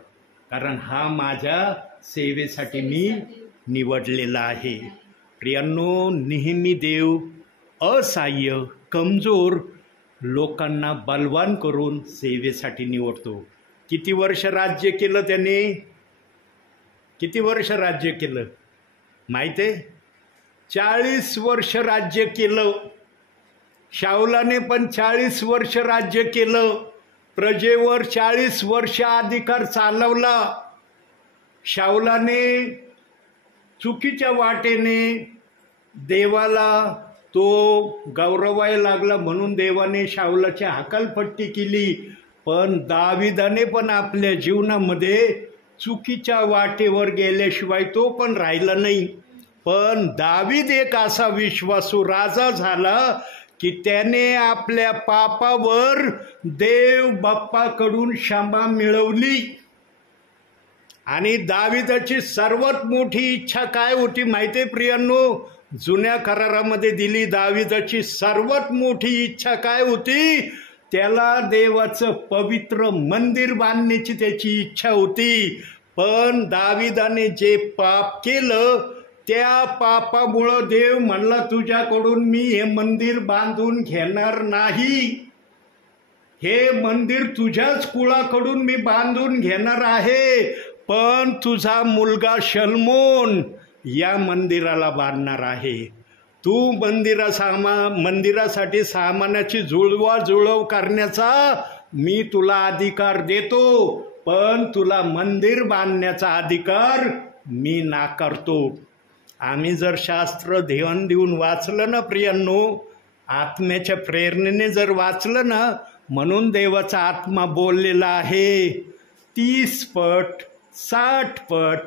कारण हा माझ्या सेवेसाठी मी निवडलेला आहे. प्रियांनो, नेहमी देव असहाय्य कमजोर लोकांना बलवान करून सेवेसाठी निवडतो. किती वर्ष राज्य केलं त्याने? किती वर्ष राज्य केलं माहित आहे? 40 वर्ष राज्य केलं. शाऊलाने पण 40 वर्ष राज्य केलं. प्रजेवर 40 वर्ष अधिकार चालवला. शाऊलाने चुकीच्या वाटेने देवाला तो गौरवायला लागला म्हणून देवाने शाऊलाची हकालपट्टी केली. पण दाविदाने पण आपल्या जीवनामध्ये चुकीच्या वाटेवर गेल्याशिवाय तो पण राहिला नाही. पण दावीद एक असा विश्वासू राजा झाला की त्याने आपल्या पापावर देव बाप्पाकडून क्षमा मिळवली. आणि दाविदाची सर्वात मोठी इच्छा काय होती माहिती आहे प्रियांनो? जुन्या करारामध्ये दिली. दाविदाची सर्वात मोठी इच्छा काय होती? त्याला देवाचं पवित्र मंदिर बांधण्याची त्याची इच्छा होती. पण दाविदाने जे पाप केलं त्या पापामुळं देव म्हणला तुझ्याकडून मी हे मंदिर बांधून घेणार नाही. हे मंदिर तुझ्याच कुळाकडून मी बांधून घेणार आहे, पण तुझा मुलगा शल्मोन या मंदिराला बांधणार आहे. तू मंदिरासाठी सामानाची जुळवाजुळव करण्याचा मी तुला अधिकार देतो, पण तुला मंदिर बांधण्याचा अधिकार मी नाकारतो. आम्ही जर शास्त्र ध्यान देऊन वाचलं ना प्रियांनो, आत्म्याच्या प्रेरणेने जर वाचलं ना, म्हणून देवाचा आत्मा बोललेला आहे 30 पट 60 पट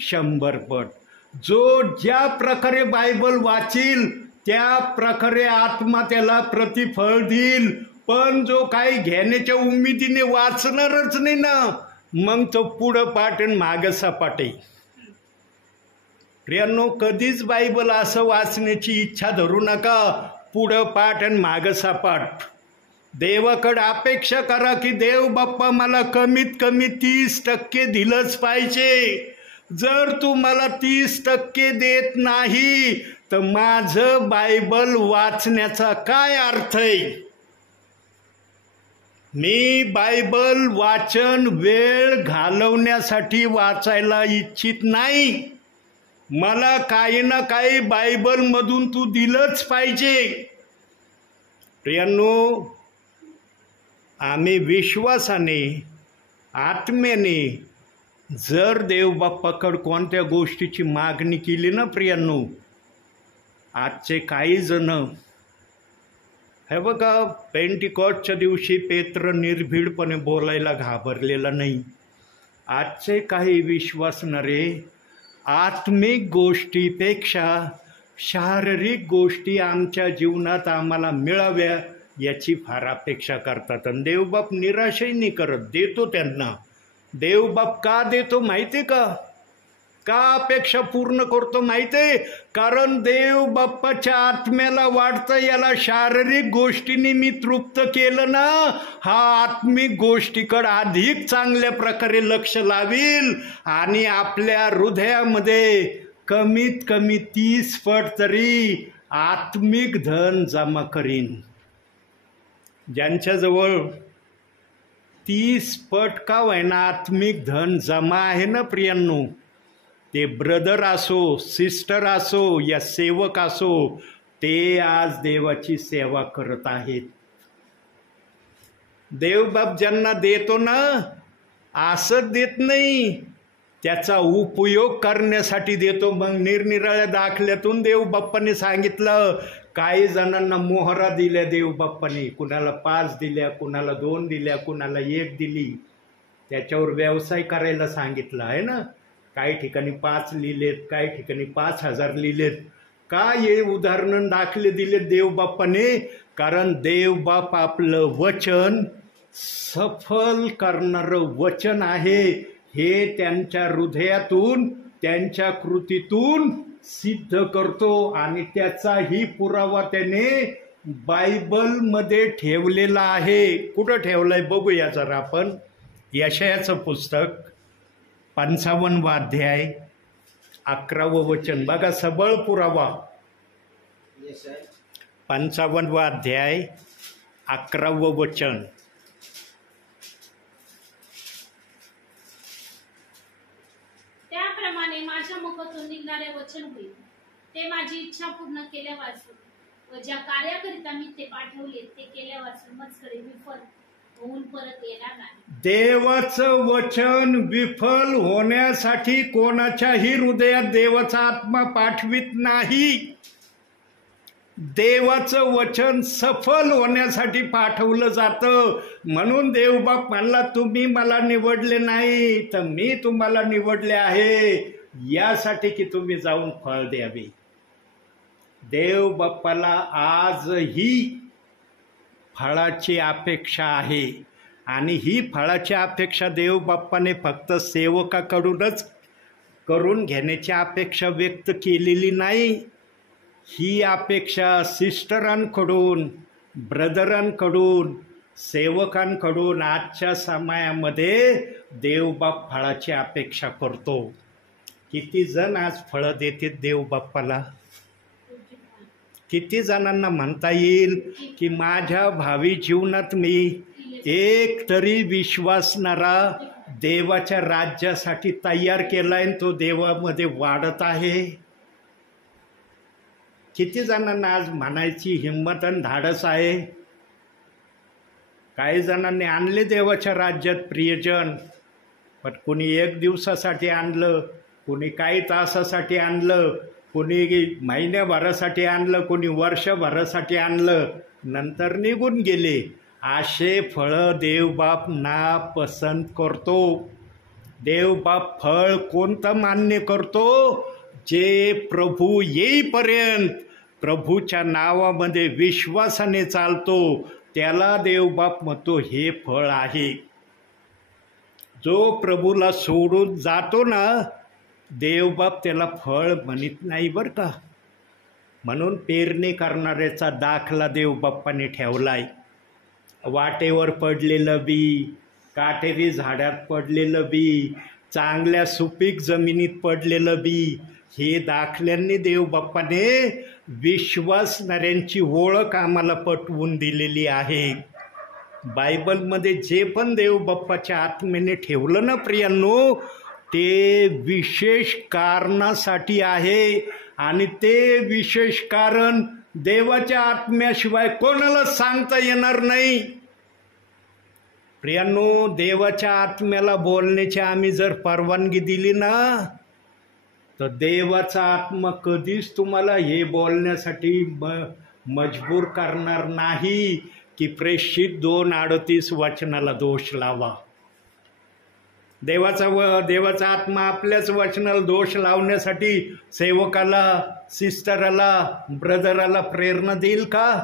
100 पट. जो ज्या प्रकारे बायबल वाचील त्या प्रकारे आत्मा त्याला प्रतिफळ देईल. पण जो काही घेण्याच्या उमेदीने वाचणारच नाही ना, मग तो पुढं पाठ आणि मागं सपाट आहे. प्रियांनो, कधीच बायबल असं वाचण्याची इच्छा धरू नका पुढं पाठ आणि मागं सपाट. देवाकडे अपेक्षा करा की देव बाप्पा मला कमीत कमी 30% दिलंच पाहिजे. जर तू मला 30% देत नाही तर माझं बायबल वाचण्याचा काय अर्थ आहे? मी बायबल वाचन वेळ घालवण्यासाठी वाचायला इच्छित नाही. मला काही ना काही बायबलमधून तू दिलंच पाहिजे. प्रियांनो, आम्ही विश्वासाने आत्म्याने जर देवबाप्पाकडे कोणत्या गोष्टीची मागणी केली ना प्रियांनो, आजचे काही जण हे बघा, पेंटिकॉस्टच्या दिवशी पेत्र निर्भीडपणे बोलायला घाबरलेला नाही. आजचे काही विश्वासणारे आत्मिक गोष्टीपेक्षा शारीरिक गोष्टी आमच्या जीवनात आम्हाला मिळाव्या याची फार अपेक्षा करतात. आणि देवबाप निराशही नाही करत, देतो त्यांना. देवबाप का देतो माहिती आहे का? का अपेक्षा पूर्ण करतो माहिती आहे? कारण देव बाप्पाच्या आत्म्याला वाटतं याला शारीरिक गोष्टींनी मी तृप्त केलं ना, हा आत्मिक गोष्टीकडे अधिक चांगल्या प्रकारे लक्ष लावील आणि आपल्या हृदयामध्ये कमीत कमी 30 पट तरी आत्मिक धन जमा करीन. ज्यांच्याजवळ 30 पट का होईना आत्मिक धन जमा आहे ना प्रियांनो, ते ब्रदर असो, सिस्टर असो या सेवक असो, ते आज देवाची सेवा करत आहेत. देवबाप ज्यांना देतो ना, असंच देत नाही, त्याचा उपयोग करण्यासाठी देतो. मग निरनिराळ्या दाखल्यातून देवबाप्पाने सांगितलं, काही जणांना मोहरा दिल्या देवबाप्पाने, कुणाला 5 दिल्या, कुणाला 2 दिल्या, कुणाला 1 दिली. त्याच्यावर व्यवसाय करायला सांगितलं आहे ना. काही ठिकाणी 5 लिहिलेत, काही ठिकाणी 5,000 लिहिलेत. का हे उदाहरण दाखले दिले देवबाप्पाने? कारण देवबाप आपलं वचन सफल करणारं वचन आहे, हे त्यांच्या हृदयातून त्यांच्या कृतीतून सिद्ध करतो. आणि त्याचाही पुरावा त्याने बायबलमध्ये ठेवलेला आहे. कुठं ठेवलाय बघूया जरा आपण. यशायाचं पुस्तक 55 अध्याय 11 वचन बघा, सबळ पुरावा. 55 अध्याय 11 वचन. त्याप्रमाणे माझ्या मुखातून निघणारे वचन होईल, ते माझी इच्छा पूर्ण केल्या वाचून व ज्या कार्याकरिता मी ते पाठवले ते केल्या वाचून मजकडे विफल होऊन परत येणार नाही. देवाचं वचन विफल होण्यासाठी कोणाच्याही हृदयात देवाचा आत्मा पाठवित नाही. देवाचं वचन सफल होण्यासाठी पाठवलं जातं. म्हणून देवबाप म्हणला, तुम्ही मला निवडले नाही तर मी तुम्हाला निवडले आहे, यासाठी की तुम्ही जाऊन फळ द्यावे. देवबाप्पाला आजही फळाची अपेक्षा आहे. आणि ही फळाची अपेक्षा देवबाप्पाने फक्त सेवकाकडूनच करून घेण्याची अपेक्षा व्यक्त केलेली नाही. ही अपेक्षा सिस्टरांकडून, ब्रदरांकडून, सेवकांकडून आजच्या समयामध्ये देवबाप फळाची अपेक्षा करतो. किती जण आज फळं देतात देवबाप्पाला? किती जणांना म्हणता येईल की माझ्या भावी जीवनात मी एक तरी विश्वासणारा देवाच्या राज्यासाठी तयार केला आहे, तो देवामध्ये वाढत आहे? किती जणांना आज म्हणायची हिंमत आणि धाडस आहे? काही जणांनी आणले देवाच्या राज्यात प्रियजन, पण कोणी 1 दिवसासाठी आणलं, कोणी काही तासासाठी आणलं, कोणी महिन्याभरासाठी आणलं, कोणी वर्षभरासाठी आणलं, नंतर निघून गेले. असे फळं देवबाप नापसंत करतो. देवबाप फळ कोणतं मान्य करतो? जे प्रभू येईपर्यंत प्रभूच्या नावामध्ये विश्वासाने चालतो, त्याला देवबाप म्हणतो हे फळ आहे. जो प्रभूला सोडून जातो ना, देवबाप त्याला फळ म्हणत नाही बरं का. म्हणून पेरणी करणाऱ्याचा दाखला देवबाप्पाने ठेवलाय. वाटेवर पडलेलं बी, काटेरी झाडात पडलेलं बी, चांगल्या सुपीक जमिनीत पडलेलं बी, हे दाखल्यांनी देवबाप्पाने विश्वासणाऱ्यांची ओळख आम्हाला पटवून दिलेली आहे. बायबलमध्ये जे पण देव बाप्पाच्या आत्म्याने ठेवलं ना प्रियांनो, ते विशेष कारणासाठी आहे आणि ते विशेष कारण देवाच्या आत्म्याशिवाय कोणालाच सांगता येणार नाही. प्रियांनो, देवाच्या आत्म्याला बोलण्याची आम्ही जर परवानगी दिली ना, तर देवाचा आत्मा कधीच तुम्हाला हे बोलण्यासाठी मजबूर करणार नाही की प्रेषित 2:38 वचनाला दोष लावा. देवाचा आत्मा आपल्याच वचनाला दोष लावण्यासाठी सेवकाला, सिस्टरला, ब्रदराला प्रेरणा देईल का?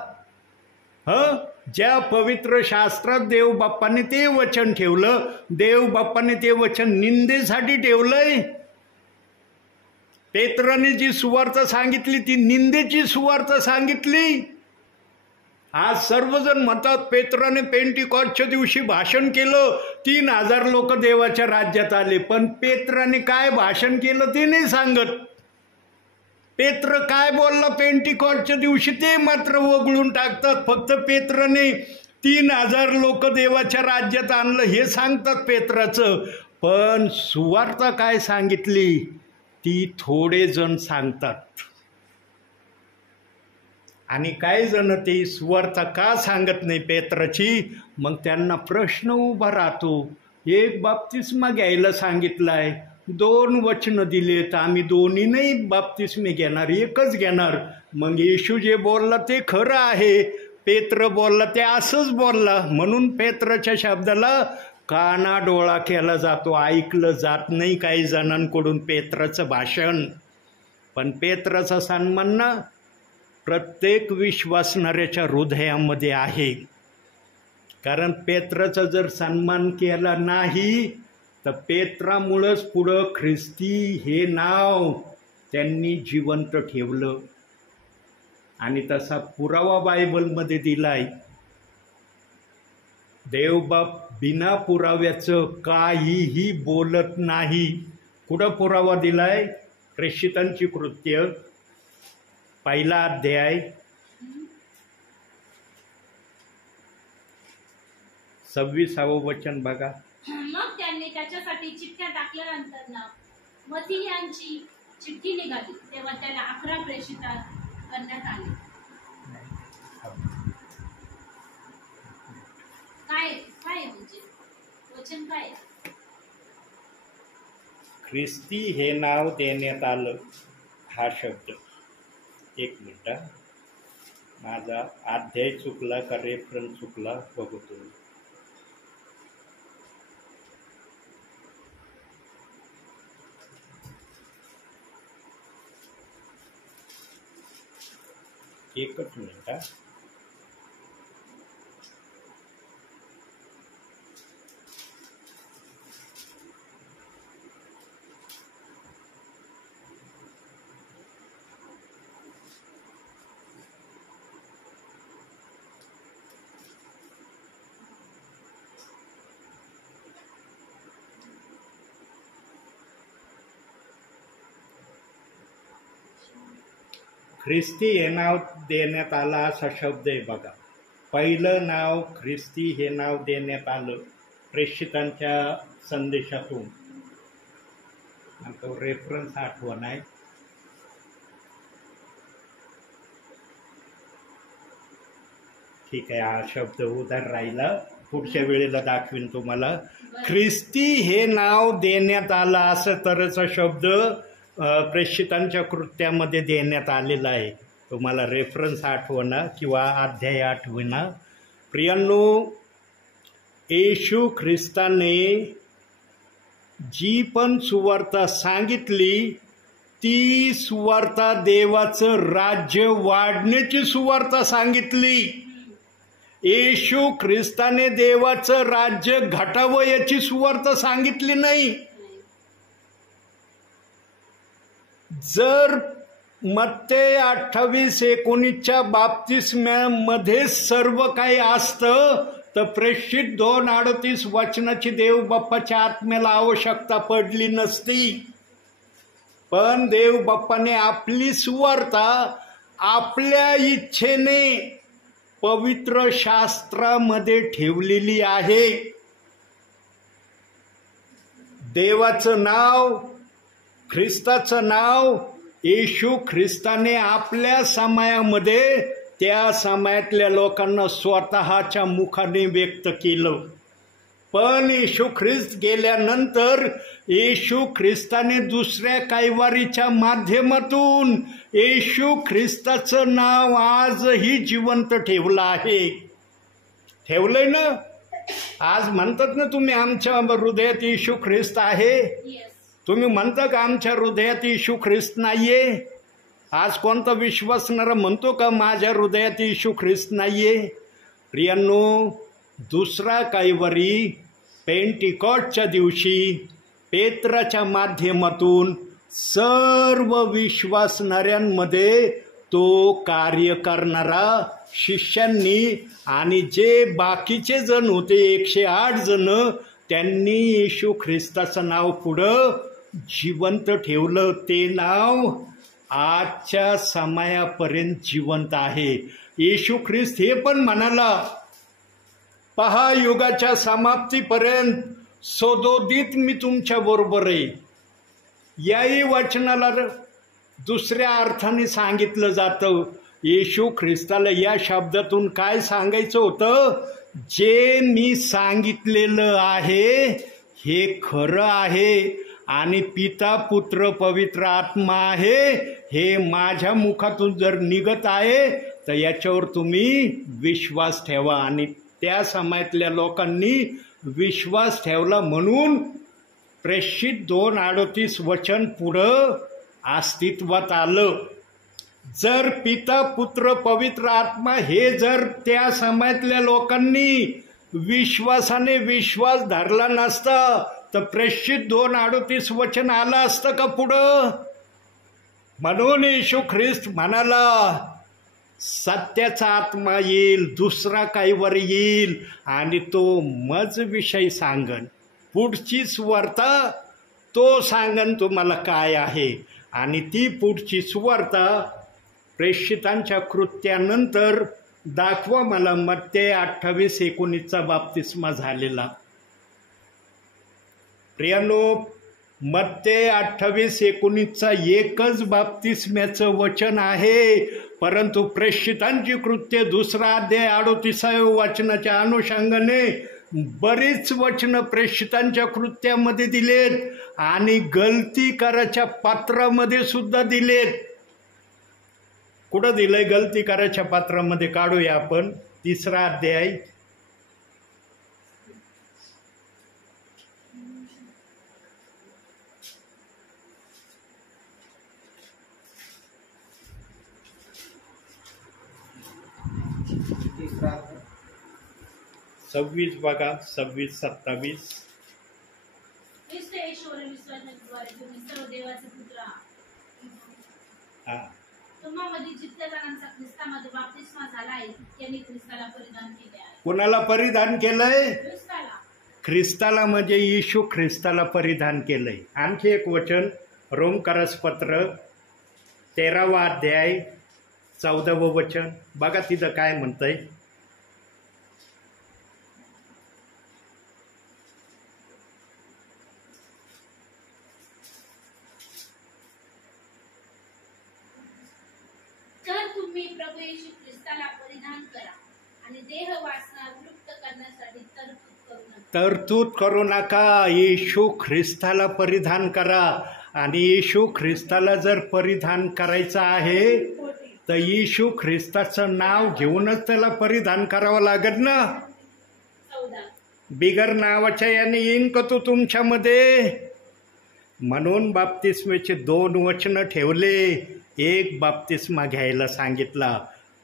ज्या पवित्र शास्त्रात देव बाप्पाने ते वचन ठेवलं, देव बाप्पाने ते वचन निंदेसाठी ठेवलंय. पेत्राने जी सुवार्ता सांगितली ती निंदेची सुवार्ता सांगितली. आज सर्वजण म्हणतात पेत्राने पेंटिकॉस्टच्या दिवशी भाषण केलं, 3000 लोक देवाच्या राज्यात आले. पण पेत्राने काय भाषण केलं ते नाही सांगत. पेत्र काय बोलला पेंटिकॉस्टच्या दिवशी ते मात्र वगळून टाकतात. फक्त पेत्राने 3000 लोक देवाच्या राज्यात आणलं हे सांगतात पेत्राचं. पण सुवार्ता काय सांगितली ती थोडे जण सांगतात. आणि काही जण ते सुवार्ता का सांगत नाही पेत्राची, मग त्यांना प्रश्न उभा राहतो. एक बाप्तिस्मा घ्यायला सांगितलाय, 2 वचनं दिलेत, आम्ही दोन्ही नाही बाप्तिस्मे घेणार, एकच घेणार. मग येशू जे बोलला ते खरं आहे, पेत्र बोलला ते असंच बोलला. म्हणून पेत्राच्या शब्दाला कानाडोळा केला जातो, ऐकलं जात नाही काही जणांकडून पेत्राचं भाषण. पण पेत्राचा सन्मान ना प्रत्येक विश्वासणाऱ्याच्या हृदयामध्ये आहे. कारण पेत्राचा जर सन्मान केला नाही तर पेत्रामुळंच पुढं ख्रिस्ती हे नाव त्यांनी जिवंत ठेवलं. आणि तसा पुरावा बायबलमध्ये दिलाय. देवबाप बिना पुराव्याचं काहीही बोलत नाही. कुठं पुरावा दिलाय? प्रेषितांची कृत्य 1 अध्याय 26 वचन बघा. मग त्यांनी त्याच्यासाठी चिठ्ठ्या टाकल्यानंतर ना मथियांची चिठ्ठी निघाली, तेव्हा त्याला 11 प्रेषितात करण्यात आले. काय म्हणजे वचन काय? ख्रिस्ती हे नाव देण्यात आलं. हा शब्द, एक मिनिट, माझा अध्याय चुकला का रेफरन्स चुकला बघतो. एकच मिनिट. ख्रिस्ती हे नाव देण्यात आलं असा शब्द आहे बघा. पहिलं नाव ख्रिस्ती हे नाव देण्यात आलं प्रेषितांच्या संदेशातून. तो रेफरन्स आठवण आहे. ठीक आहे, हा शब्द उधार राहिला, पुढच्या वेळेला दाखवीन तुम्हाला. ख्रिस्ती हे नाव देण्यात आलं असं तरचा शब्द प्रेषितांच्या कृत्यामध्ये देण्यात आलेला आहे. तुम्हाला रेफरन्स आठवणा किंवा अध्याय आठवणा. प्रियांनो, येशू ख्रिस्ताने जी पण सुवार्ता सांगितली ती सुवार्ता देवाचं राज्य वाढण्याची सुवार्ता सांगितली. येशू ख्रिस्ताने देवाचं राज्य घटावं याची सुवार्ता सांगितली नाही. जर मत्ते 28:19 बाप्तिस्म्यामध्ये सर्व काही असतं तर प्रेषित 2:38 वचनाची देव बाप्पाच्या आत्म्याला आवश्यकता पडली नसती. पण देव बाप्पाने आपली सुवार्ता आपल्या इच्छेने पवित्र शास्त्रामध्ये ठेवलेली आहे. देवाचं नाव, ख्रिस्ताचं नाव येशू ख्रिस्ताने आपल्या समायामध्ये त्या समायातल्या लोकांना स्वतःच्या मुखाने व्यक्त केलं. पण येशू ख्रिस्त गेल्यानंतर येशू ख्रिस्ताने दुसऱ्या कैवारीच्या माध्यमातून येशू ख्रिस्ताचं नाव आजही जिवंत ठेवलं आहे. ठेवलंय ना? आज म्हणतात ना तुम्ही आमच्या हृदयात येशू ख्रिस्त आहे. तुम्ही म्हणता का आमच्या हृदयात येशू ख्रिस्त नाहीये? आज कोणता विश्वासणारा म्हणतो का माझ्या हृदयात येशू ख्रिस्त नाहीये? प्रियांनो, दुसरा कैवारी पेंटिकॉस्टच्या दिवशी पेत्राच्या माध्यमातून सर्व विश्वासणाऱ्यांमध्ये तो कार्य करणारा शिष्यांनी आणि जे बाकीचे जण होते 108 जण, त्यांनी येशू ख्रिस्ताचं नाव पुढं जिवंत ठेवलं. ते नाव आजच्या समयापर्यंत जिवंत आहे. येशू ख्रिस्त हे पण म्हणाला, पहा युगाच्या समाप्तीपर्यंत सदोदित मी तुमच्या बरोबर आहे. याही वचनाला दुसऱ्या अर्थाने सांगितलं जातं. येशू ख्रिस्ताला या शब्दातून काय सांगायचं होतं? जे मी सांगितलेलं आहे हे खरं आहे आणि पिता, पुत्र, पवित्र आत्मा आहे हे माझ्या मुखातून जर निघत आहे तर याच्यावर तुम्ही विश्वास ठेवा. आणि त्या समायातल्या लोकांनी विश्वास ठेवला म्हणून प्रेषित 2:38 वचन पुढं अस्तित्वात आलं. जर पिता, पुत्र, पवित्र आत्मा हे जर त्या समायातल्या लोकांनी विश्वासाने विश्वास धरला नसता तर प्रेषित 2:38 वचन आलं असतं का पुढं? म्हणून येशू ख्रिस्त म्हणाला, सत्याचा आत्मा येईल, दुसरा कैवारी येईल आणि तो मज विषय सांगन, पुढची सुवार्ता तो सांगन तुम्हाला काय आहे. आणि ती पुढची सुवार्ता प्रेषितांच्या कृत्यानंतर दाखवा मला मत्ते 28:19 बाप्तिस्मा झालेला. प्रियांनो, मत्ते 28:19 एकच बाप्तिस्म्याचं वचन आहे, परंतु प्रेषितांची कृत्य 2 अध्याय 38 वचनाच्या अनुषंगाने बरीच वचनं प्रेषितांच्या कृत्यामध्ये दिलेत आणि गलती करायच्या पात्रामध्ये सुद्धा दिलेत. कुठं दिलंय गलती करायच्या पात्रामध्ये? काढूया आपण 3 अध्याय. तिसरा 26 बघा, 26-27. ख्रिस्त येशूवर विश्वासाद्वारे तुम्ही सर्व देवाचे पुत्र आहात. हा, तुम्हामध्ये जितक्या जणांचा ख्रिस्तामध्ये बाप्तिस्मा झाला आहे त्यांनी ख्रिस्ताला परिधान केले आहे. कोणाला परिधान केलंय? ख्रिस्ताला. ख्रिस्ताला म्हणजे येशू ख्रिस्ताला परिधान केलंय. आणखी एक वचन, रोमकरसपत्र 13 अध्याय 14 वचन बघा, तिथं काय म्हणतंय? तर तुम्ही प्रभू येशू ख्रिस्ताला परिधान करा आणि देह वासना वृत्त करण्यासाठी तरतूद करू नका. येशू ख्रिस्ताला परिधान करा. आणि येशू ख्रिस्ताला जर परिधान करायचं आहे तर येशू ख्रिस्ताचं नाव घेऊनच त्याला परिधान करावं लागत ना. बिगर नावाच्या याने येईन का तो तुमच्यामध्ये? म्हणून बाप्तिस्मेचे 2 वचनं ठेवले. एक बाप्तिस्मा घ्यायला सांगितला.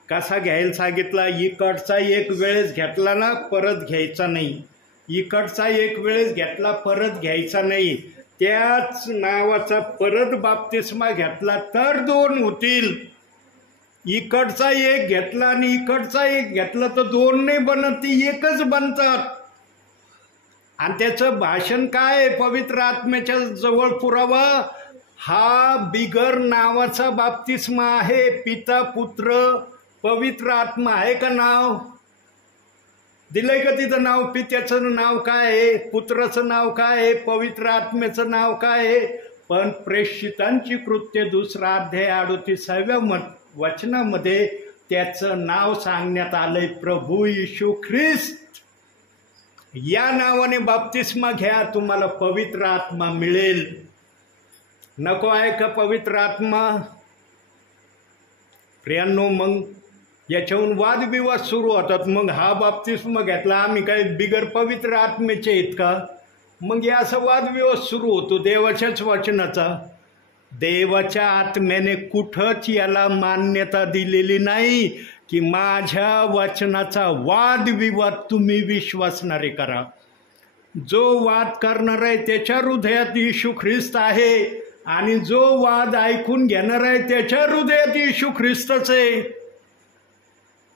कसा घ्यायला सांगितला? इकडचा एक वेळेस घेतला ना परत घ्यायचा नाही. इकडचा एक वेळेस घेतला परत घ्यायचा नाही. त्याच नावाचा परत बाप्तिस्मा घेतला तर 2 होतील. इकडचा एक घेतला आणि इकडचा एक घेतला तर 2 नाही बनत, ती एकच बनतात. आणि त्याचं भाषण काय? पवित्र आत्म्याच्या जवळ पुरावा हा बिगर नावाचा बाप्तिस्मा आहे. पिता, पुत्र, पवित्र आत्मा आहे का नाव? दिलंय का तिथं नाव? पित्याचं नाव काय आहे, पुत्राचं नाव काय आहे, पवित्र आत्म्याचं नाव काय आहे? पण प्रेषितांची कृत्य 2 अध्याय 38व्या वचनामध्ये त्याचं नाव सांगण्यात आलंय, प्रभू येशू ख्रिस्त. या नावाने बाप्तिस्मा घ्या, तुम्हाला पवित्र आत्मा मिळेल. नको आहे का पवित्र आत्मा? प्रियांनो, मग याच्याहून वादविवाद सुरू होतात. मग हा बाप्तिस्मा घेतला, आम्ही काय बिगर पवित्र आत्मेचे आहेत का? मग या असा वादविवाद सुरू होतो देवाच्याच वचनाचा. देवाच्या आत्म्याने कुठंच याला मान्यता दिलेली नाही की माझ्या वचनाचा वादविवाद तुम्ही विश्वासणारे करा. जो वाद करणार आहे त्याच्या हृदयात येशू ख्रिस्त आहे, आणि जो वाद ऐकून घेणार आहे त्याच्या हृदयात येशू ख्रिस्तच आहे.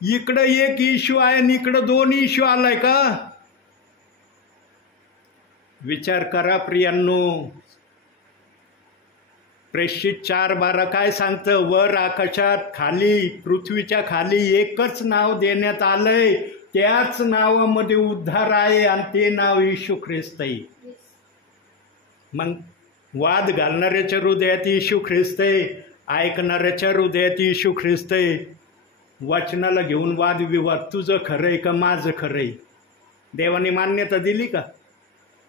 इकडं एक येशू आहे आणि इकडं 2 येशू आलाय का? विचार करा प्रियांनो. प्रेषित 4:12 काय सांगतं? वर आकाशात खाली, पृथ्वीच्या खाली एकच नाव देण्यात आलंय, त्याच नावामध्ये उद्धार आहे, आणि ते नाव येशू ख्रिस्त आहे. मग वाद घालणाऱ्याच्या हृदयात येशू ख्रिस्त आहे, ऐकणाऱ्याच्या हृदयात येशू ख्रिस्त आहे. वचनाला घेऊन वादविवाद, तुझं खरंय का माझं खरंय? देवाने मान्यता दिली का?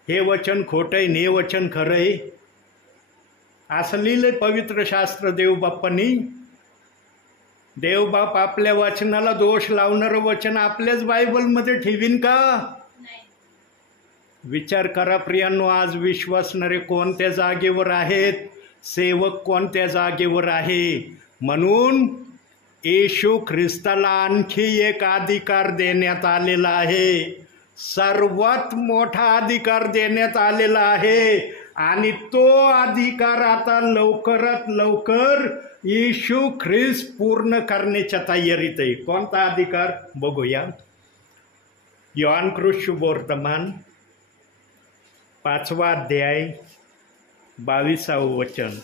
हे वचन खोटं आहे, हे वचन खरं आहे, असं लिहिलंय पवित्र शास्त्र देवबाप्पांनी. देवबाप आपल्या वचनाला दोष लावणारं वचन आपल्याच बायबलमध्ये ठेवीन का? विचार करा प्रियांनो. आज विश्वासणारे कोणत्या जागेवर आहेत, सेवक कोणत्या जागेवर आहे? म्हणून येशू ख्रिस्ताला आणखी एक अधिकार देण्यात आलेला आहे, सर्वात मोठा अधिकार देण्यात आलेला आहे, आणि तो अधिकार आता लवकरात लवकर येशू ख्रिस्त पूर्ण करण्याच्या तयारीत आहे. कोणता अधिकार बघूया. योहान शुभवर्तमान 5वा अध्याय 22वं वचन.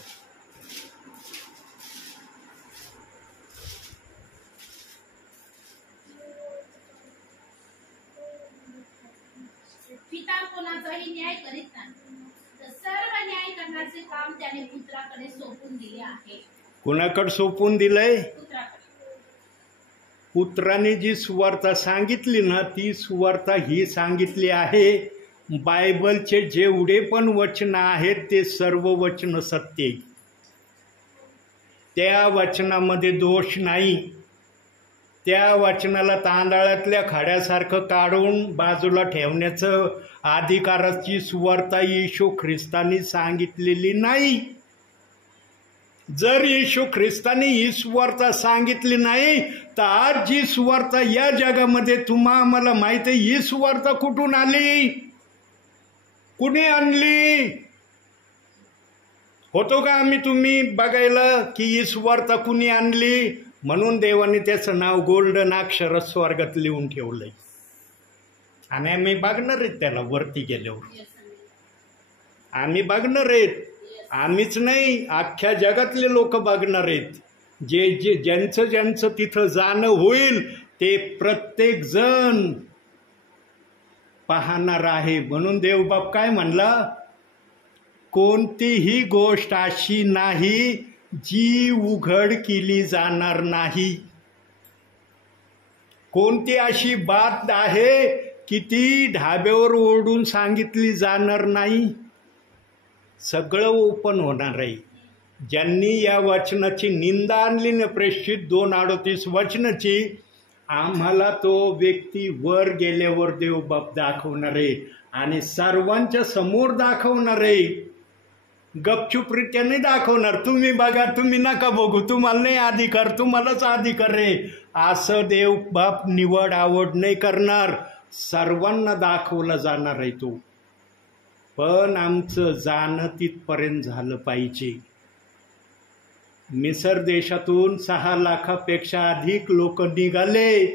पिता कोणाचाही न्याय करीत नाही, तर सर्व न्याय करण्याचे काम त्याने पुत्राकडे सोपवून दिले आहे. कोणाकडे सोपवून दिलंय? पुत्राकडे. पुत्राने जी सुवार्ता सांगितली ना, ती सुवार्ता ही सांगितली आहे. बायबलचे जेवढे पण वचन आहेत ते सर्व वचन सत्य आहे. त्या वचनामध्ये दोष नाही. त्या वचनाला तांदळातल्या खड्यासारखं काढून बाजूला ठेवण्याचं अधिकाराची सुवार्ता येशू ख्रिस्तानी सांगितलेली नाही. जर येशू ख्रिस्तानी ही सुवार्ता सांगितली नाही, तर आज जी सुवार्ता या जगामध्ये आम्हाला माहिती आहे, ही सुवार्ता कुठून आली, कुणी आणली? होतो का आम्ही तुम्ही बघायला की ही सुवार्ता कुणी आणली? म्हणून देवाने त्याचं नाव गोल्डन अक्षरात स्वर्गात लिहून ठेवलंय, आणि आम्ही बघणार आहेत त्याला वरती गेल्यावर. आम्ही बघणार आहेत. आम्हीच नाही, अख्ख्या जगातले लोक बघणार आहेत. जे ज्यांचं तिथं जाणं होईल ते प्रत्येक जण पाहणार आहे. म्हणून देवबाप काय म्हणला? कोणतीही गोष्ट अशी नाही जी उघड केली जाणार नाही. कोणती अशी बात आहे की ती ढाब्यावर ओरडून सांगितली जाणार नाही? सगळं ओपन होणार आहे. ज्यांनी या वचनाची निंदा आणली ना, प्रेषित 2:38 वचनाची, आम्हाला तो व्यक्ती वर गेल्यावर देवबाप दाखवणार आहे, आणि सर्वांच्या समोर दाखवणार आहे. गपचूपरित्या नाही दाखवणार. तुम्ही बघा, तुम्ही नका बघू, तुम्हाला नाही अधिकार, तुम्हालाच अधिकार आहे असं देवबाप निवड आवड नाही करणार. सर्वांना दाखवला जाणार आहे तो. पण आमचं जाणं तिथपर्यंत झालं पाहिजे. मिसर देशातून 6 लाखापेक्षा अधिक लोक निघाले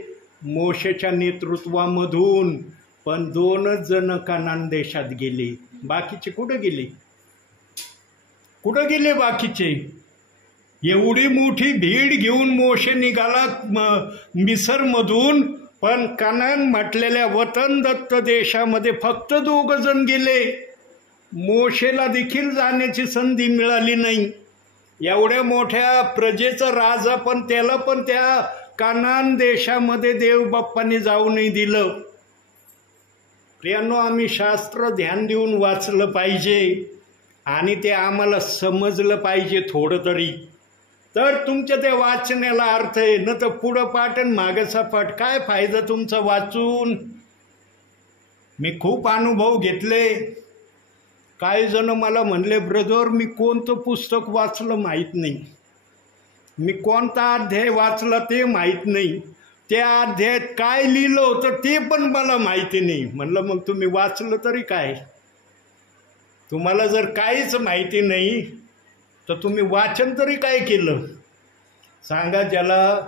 मोशेच्या नेतृत्वामधून, पण 2च जण कनान देशात गेले. बाकीचे कुठं गेले? कुठं गेले बाकीचे? एवढी मोठी भीड घेऊन मोशे निघाला मिसरमधून, पण कनान म्हटलेल्या वतन दत्त देशामध्ये फक्त 2 जण गेले. मोशेला देखील जाण्याची संधी मिळाली नाही. एवढ्या मोठ्या प्रजेचा राजा, पण त्याला पण त्या कनान देशामध्ये देव बाप्पांनी जाऊ नाही दिलं. प्रियांनो, आम्ही शास्त्र ध्यान देऊन वाचलं पाहिजे आणि ते आम्हाला समजलं पाहिजे थोडं तरी, तर तुमच्या त्या वाचण्याला अर्थ आहे. न तर पुढं पाठ आणि मागचा पाठ, काय फायदा तुमचा वाचून. मी खूप अनुभव घेतले. काही जण मला म्हणले, ब्रदर मी कोणतं पुस्तक वाचलं माहीत नाही, मी कोणता अध्याय वाचला ते माहीत नाही, त्या अध्यायात काय लिहिलं होतं ते पण मला माहिती नाही. म्हणलं मग तुम्ही वाचलं तरी काय? तुम्हाला जर काहीच माहिती नाही तर तुम्ही वाचन तरी काय केलं? सांगा, ज्याला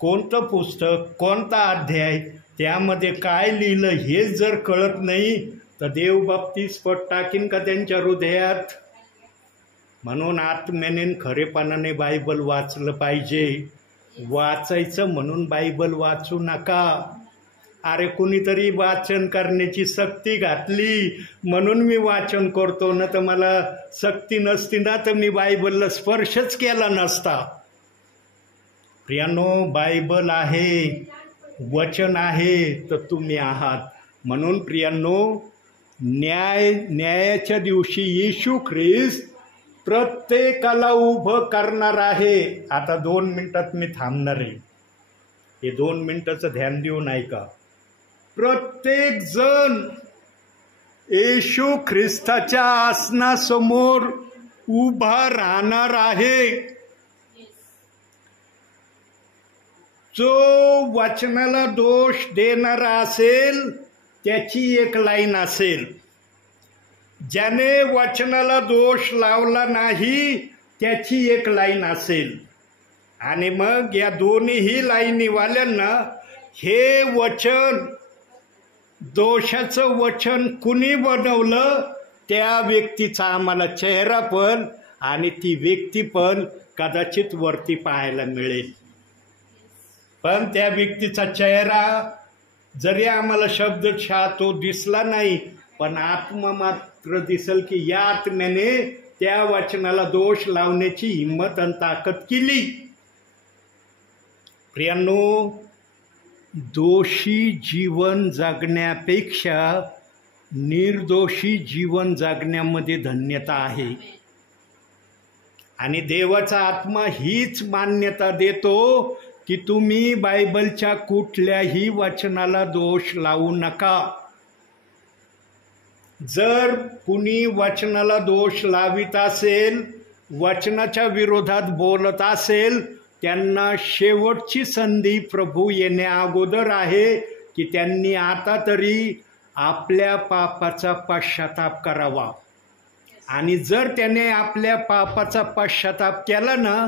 कोणतं पुस्तक, कोणता अध्याय, त्यामध्ये काय लिहिलं हेच जर कळत नाही तर देव बाप्ती स्फोट टाकीन का त्यांच्या हृदयात? म्हणून आत्म्याने खरेपणाने बायबल वाचलं पाहिजे. वाचायचं म्हणून बायबल वाचू नका. अरे कुणीतरी वाचन करण्याची सक्ती घातली म्हणून मी वाचन करतो, ना तर मला सक्ती नसती ना तर मी बायबलला स्पर्शच केला नसता. प्रियांनो, बायबल आहे, वचन आहे तर तुम्ही आहात. म्हणून प्रियांनो, न्यायाच्या दिवशी येशू ख्रिस्त प्रत्येकाला उभं करणार आहे. आता 2 मिनिटात मी थांबणार आहे, हे 2 मिनिटाचं ध्यान देऊन ऐका. प्रत्येक जण येशू ख्रिस्ताच्या आसनासमोर उभा राहणार आहे. जो वचनाला दोष देणारा असेल त्याची एक लाईन असेल, ज्याने वचनाला दोष लावला नाही त्याची एक लाईन असेल. आणि मग या दोन्हीही लाईनीवाल्यांना हे वचन, दोषाचं वचन कुणी बनवलं त्या व्यक्तीचा आम्हाला चेहरा पण आणि ती व्यक्ती पण कदाचित वरती पाहायला मिळेल. पण त्या व्यक्तीचा चेहरा जरी आम्हाला शब्दशः तो दिसला नाही, पण आत्मा मात्र दिसल की या आत्म्याने त्या वचनाला दोष लावण्याची हिंमत आणि ताकद केली. प्रियांनो, दोषी जीवन जगण्यापेक्षा निर्दोषी जीवन जगण्यामध्ये धन्यता आहे. आणि देवाचा आत्मा हीच मान्यता देतो की तुम्ही बायबलच्या कुठल्याही वचनाला दोष लावू नका. जर कुणी वचनाला दोष लावित असेल, वचनाच्या विरोधात बोलत असेल, त्यांना शेवटची संधी प्रभू येण्या अगोदर आहे की त्यांनी आता तरी आपल्या पापाचा पश्चाताप करावा. आणि जर त्याने आपल्या पापाचा पश्चाताप केला ना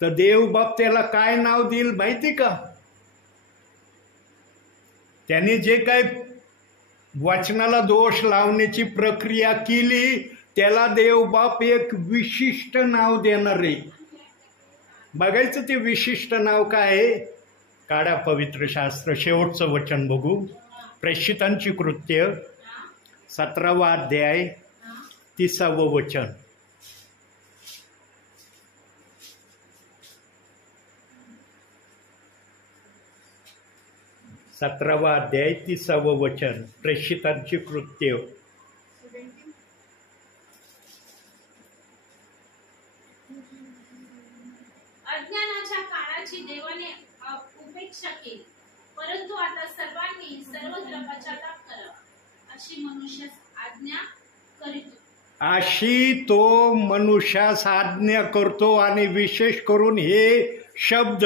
तर देवबाप त्याला काय नाव देईल माहिती का? त्याने जे काय वचनाला दोष लावण्याची प्रक्रिया केली त्याला देवबाप एक विशिष्ट नाव देणार आहे. बघायचं ते विशिष्ट नाव काय आहे. काढा पवित्र शास्त्र, शेवटचं वचन बघू. प्रेषितांची कृत्य 17वा अध्याय 30वे वचन. 17वा अध्याय 30वे वचन. प्रेषितांची कृत्य. अज्ञानाच्या काळाची देवाने उपेक्षा केली, परंतु आता सर्वांनी सर्वत्र पश्चाताप करा अशी मनुष्यास आज्ञा करीतो. अशी तो मनुष्यास आज्ञा करतो. आणि विशेष करून हे शब्द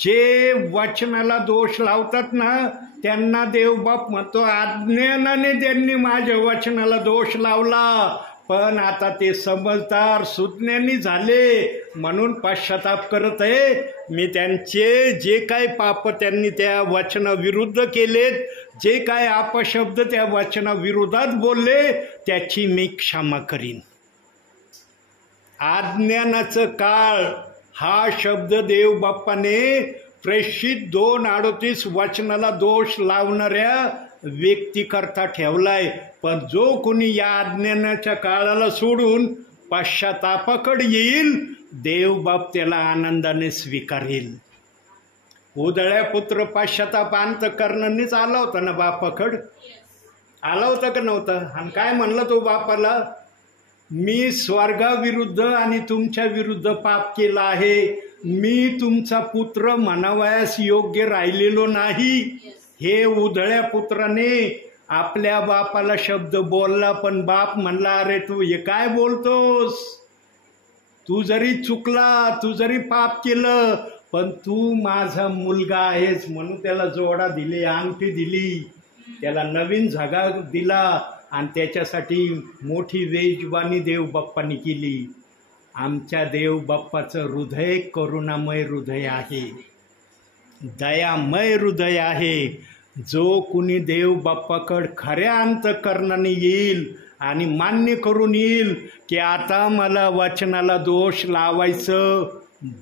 जे वचनाला दोष लावतात ना त्यांना देवबाप म्हणतो, अज्ञानाने त्यांनी माझ्या वचनाला दोष लावला, पण आता ते समजदार सुज्ञानी झाले म्हणून पश्चाताप करत आहे. मी त्यांचे जे काय पाप त्यांनी त्या वचनाविरुद्ध केलेत, जे काय अपशब्द त्या वचनाविरोधात बोलले त्याची मी क्षमा करीन. अज्ञानाचं काळ हा शब्द देव बाप्पाने प्रेषित 2:38 वचनाला दोष लावणाऱ्या व्यक्तीकरता ठेवलाय. पण जो कोणी या अज्ञानाच्या काळाला सोडून पश्चातापाकडे येईल, देव बाप त्याला आनंदाने स्वीकारेल. उदळ्या पुत्र पश्चाताप अंतःकरणानेच आला होता ना बापाकडं, आला होता का नव्हता? आणि काय म्हणलं तो बापाला, मी स्वर्गाविरुद्ध आणि तुमच्या विरुद्ध पाप केला आहे, मी तुमचा पुत्र म्हणावयास योग्य राहिलेलो नाही. हे उधळ्या पुत्राने आपल्या बापाला शब्द बोलला, पण बाप म्हणला, अरे तू हे काय बोलतोस? तू जरी चुकला, तू जरी पाप केलं, पण तू माझा मुलगा आहेस. म्हणून त्याला जोडा दिली, अंगठी दिली, त्याला नवीन झगा दिला आणि त्याच्यासाठी मोठी वेजवानी देव बाप्पांनी केली. आमच्या देव बाप्पाचं हृदय करुणामय हृदय आहे, दयामय हृदय आहे. जो कुणी देव बाप्पाकडे खऱ्या अंतःकरणाने येईल आणि मान्य करून येईल की आता मला वचनाला दोष लावायचं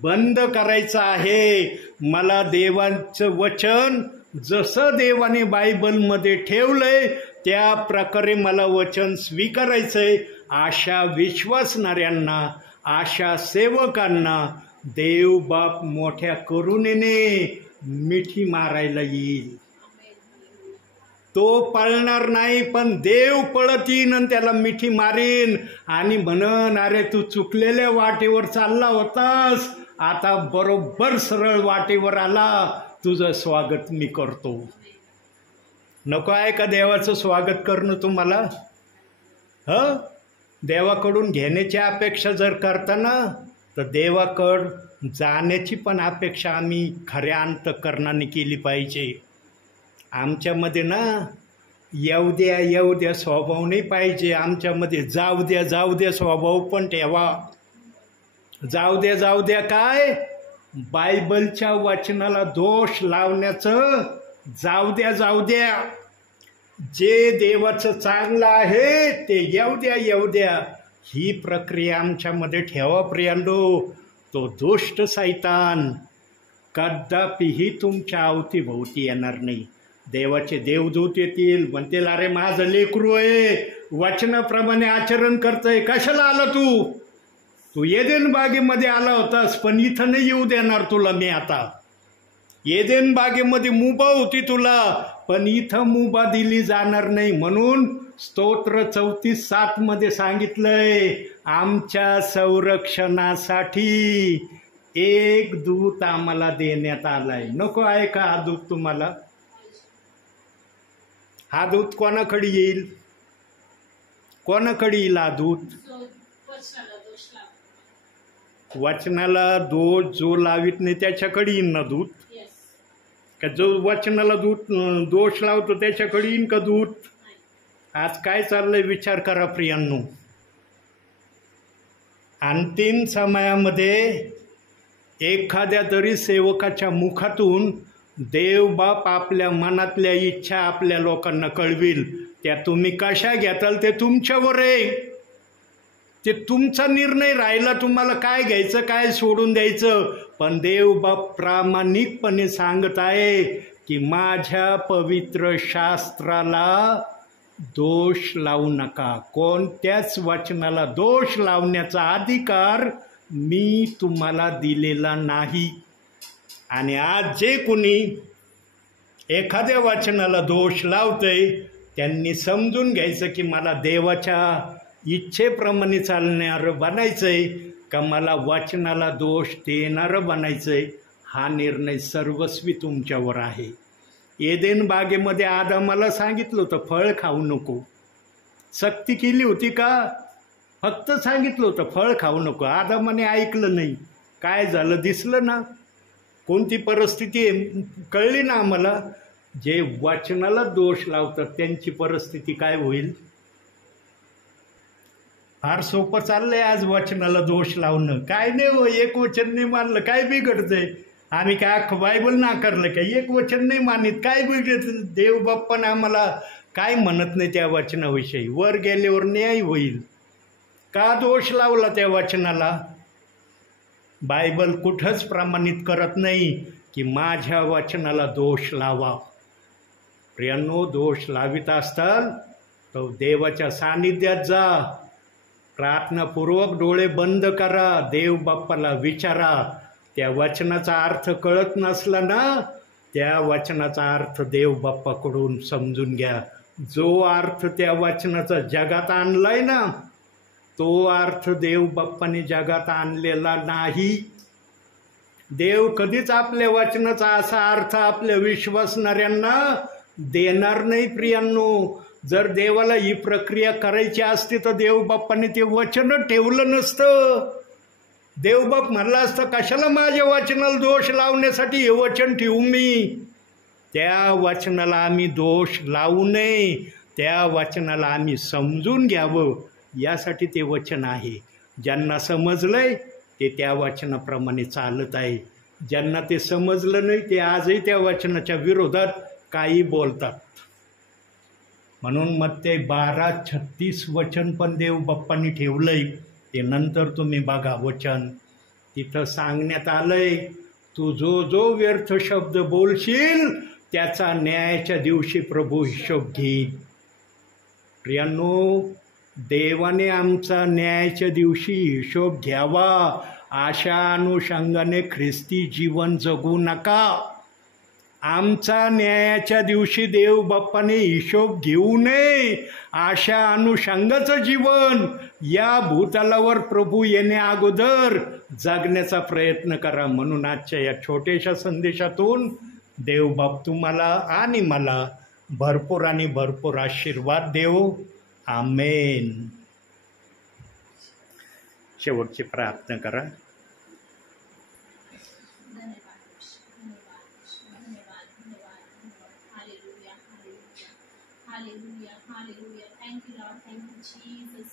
बंद करायचं आहे, मला देवाचं वचन जसं देवाने बायबलमध्ये ठेवलंय त्या प्रकारे मला वचन स्वीकारायचंय, अशा विश्वासणाऱ्यांना, अशा सेवकांना देव बाप मोठ्या करुणेने मिठी मारायला येईल. तो पळणार नाही, पण देव पळत येईन आणि त्याला मिठी मारीन आणि म्हणन, अरे तू चुकलेल्या वाटेवर चालला होतास, आता बरोबर सरळ वाटेवर आला, तुझं स्वागत मी करतो. नको आहे का देवाचं स्वागत करणं तुम्हाला? देवाकडून घेण्याची अपेक्षा जर करताना, तर देवाकडं जाण्याची पण अपेक्षा आम्ही खऱ्या अंतःकरणाने केली पाहिजे. आमच्यामध्ये ना येऊ द्या स्वभाव नाही पाहिजे. आमच्यामध्ये जाऊ द्या स्वभाव पण ठेवा. जाऊ द्या काय? बायबलच्या वचनाला दोष लावण्याचं जाऊ द्या. जे देवाचं चांगलं आहे ते येऊ द्या. ही प्रक्रिया आमच्यामध्ये ठेवा प्रियांनो. तो दुष्ट सैतान कदापिही तुमच्या अवतीभोवती येणार नाही. देवाचे देवदूत येतील, म्हणतील, अरे माझं लेकरू आहे, वचनाप्रमाणे आचरण करतंय, कशाला आला तू एदेन बागेमध्ये आला होतास, पण इथं नाही येऊ देणार तुला मी. आता एदेन बागेमध्ये मुभा होती तुला, पण इथं मुभा दिली जाणार नाही. म्हणून स्तोत्र 34:7 मध्ये सांगितलंय, आमच्या संरक्षणासाठी एक दूत आम्हाला देण्यात आलाय. नको आहे का हा दूत तुम्हाला? हा दूत कोणाकडे येईल? हा दूत वचनाला दोष जो लावित नाही त्याच्याकडे येईन ना दूत? का जो वचनाला दोष लावतो त्याच्याकडे येईन का दूत? आज काय चाललंय विचार करा प्रियांनो. अंतिम समयामध्ये एखाद्या तरी सेवकाच्या मुखातून देवबाप आपल्या मनातल्या इच्छा आपल्या लोकांना कळविल. त्या तुम्ही कशा घेताल ते तुमच्यावर आहे, ते तुमचा निर्णय राहिला, तुम्हाला काय घ्यायचं काय सोडून द्यायचं. पण देवबाप प्रामाणिकपणे सांगत आहे की माझ्या पवित्र शास्त्राला दोष लावू नका. कोणत्याच वचनाला दोष लावण्याचा अधिकार मी तुम्हाला दिलेला नाही. आणि आज जे कोणी एखाद्या वचनाला दोष लावतंय त्यांनी समजून घ्यायचं की मला देवाच्या इच्छेप्रमाणे चालणारं बनायचंय का मला वचनाला दोष देणारं बनायचंय. हा निर्णय सर्वस्वी तुमच्यावर आहे. एदेन बागेमध्ये आदामाला सांगितलं होतं फळ खाऊ नको. सक्ती केली होती का? फक्त सांगितलं होतं फळ खाऊ नको. आदामाने ऐकलं नाही. काय झालं दिसलं ना? कोणती परिस्थिती आहे कळली ना आम्हाला. जे वचनाला दोष लावतात त्यांची परिस्थिती काय होईल? फार सोपं चाललंय आज वचनाला दोष लावणं. काय नाही हो, एक वचन नाही मानलं काय बिघडतंय? आम्ही काय अख्खं बायबल नाकारलं काय? एक वचन नाही मानित काय बिघडत? देव बाप्पानं आम्हाला काय म्हणत नाही त्या वचनाविषयी? वर गेल्यावर न्याय होईल. का दोष लावला त्या वचनाला? बायबल कुठंच प्रमाणित करत नाही की माझ्या वचनाला दोष लावा. प्रियांनो, दोष लावित असताल तर देवाच्या सानिध्यात जा, प्रार्थनापूर्वक डोळे बंद करा, देव बाप्पाला विचारा. त्या वचनाचा अर्थ कळत नसला ना, त्या वचनाचा अर्थ देव बाप्पाकडून समजून घ्या. जो अर्थ त्या वचनाचा जगात आणलाय ना, तो अर्थ देव बाप्पाने जगात आणलेला नाही. देव कधीच आपल्या वचनाचा असा अर्थ आपल्या विश्वासणाऱ्यांना देणार नाही. प्रियांनो, जर देवाला ही प्रक्रिया करायची असती तर देव बाप्पाने ते वचन ठेवलं नसतं. देवबाप म्हणला असतं, कशाला माझ्या वचनाला दोष लावण्यासाठी हे वचन ठेवू मी. त्या वचनाला आम्ही दोष लावू नये, त्या वचनाला आम्ही समजून घ्यावं, यासाठी ते वचन आहे. ज्यांना समजलंय ते त्या वचनाप्रमाणे चालत आहे. ज्यांना ते समजलं नाही ते आजही त्या वचनाच्या विरोधात काही बोलतात. म्हणून मत्ते 12:36 वचन पण देव बाप्पांनी ठेवलंय. ते नंतर तुम्ही बघा वचन. तिथं सांगण्यात आलंय, तू जो जो व्यर्थ शब्द बोलशील त्याचा न्यायाच्या दिवशी प्रभू हिशोब घेईल. प्रियांनो, देवाने आमचा न्यायाच्या दिवशी हिशोब घ्यावा. अशा अनुषंगाने ख्रिस्ती जीवन जगू नका. आमचा न्यायाच्या दिवशी देव बाप्पाने हिशोब घेऊ नये अशा अनुषंगाचं जीवन या भूतलावर प्रभू येण्या अगोदर जगण्याचा प्रयत्न करा. म्हणून आजच्या या छोट्याशा संदेशातून देव बाप तुम्हाला आणि मला भरपूर आणि भरपूर आशीर्वाद देव. आमेन. शेवटची प्रार्थना करा. Hallelujah, hallelujah. Thank you, Lord. Thank you, Jesus.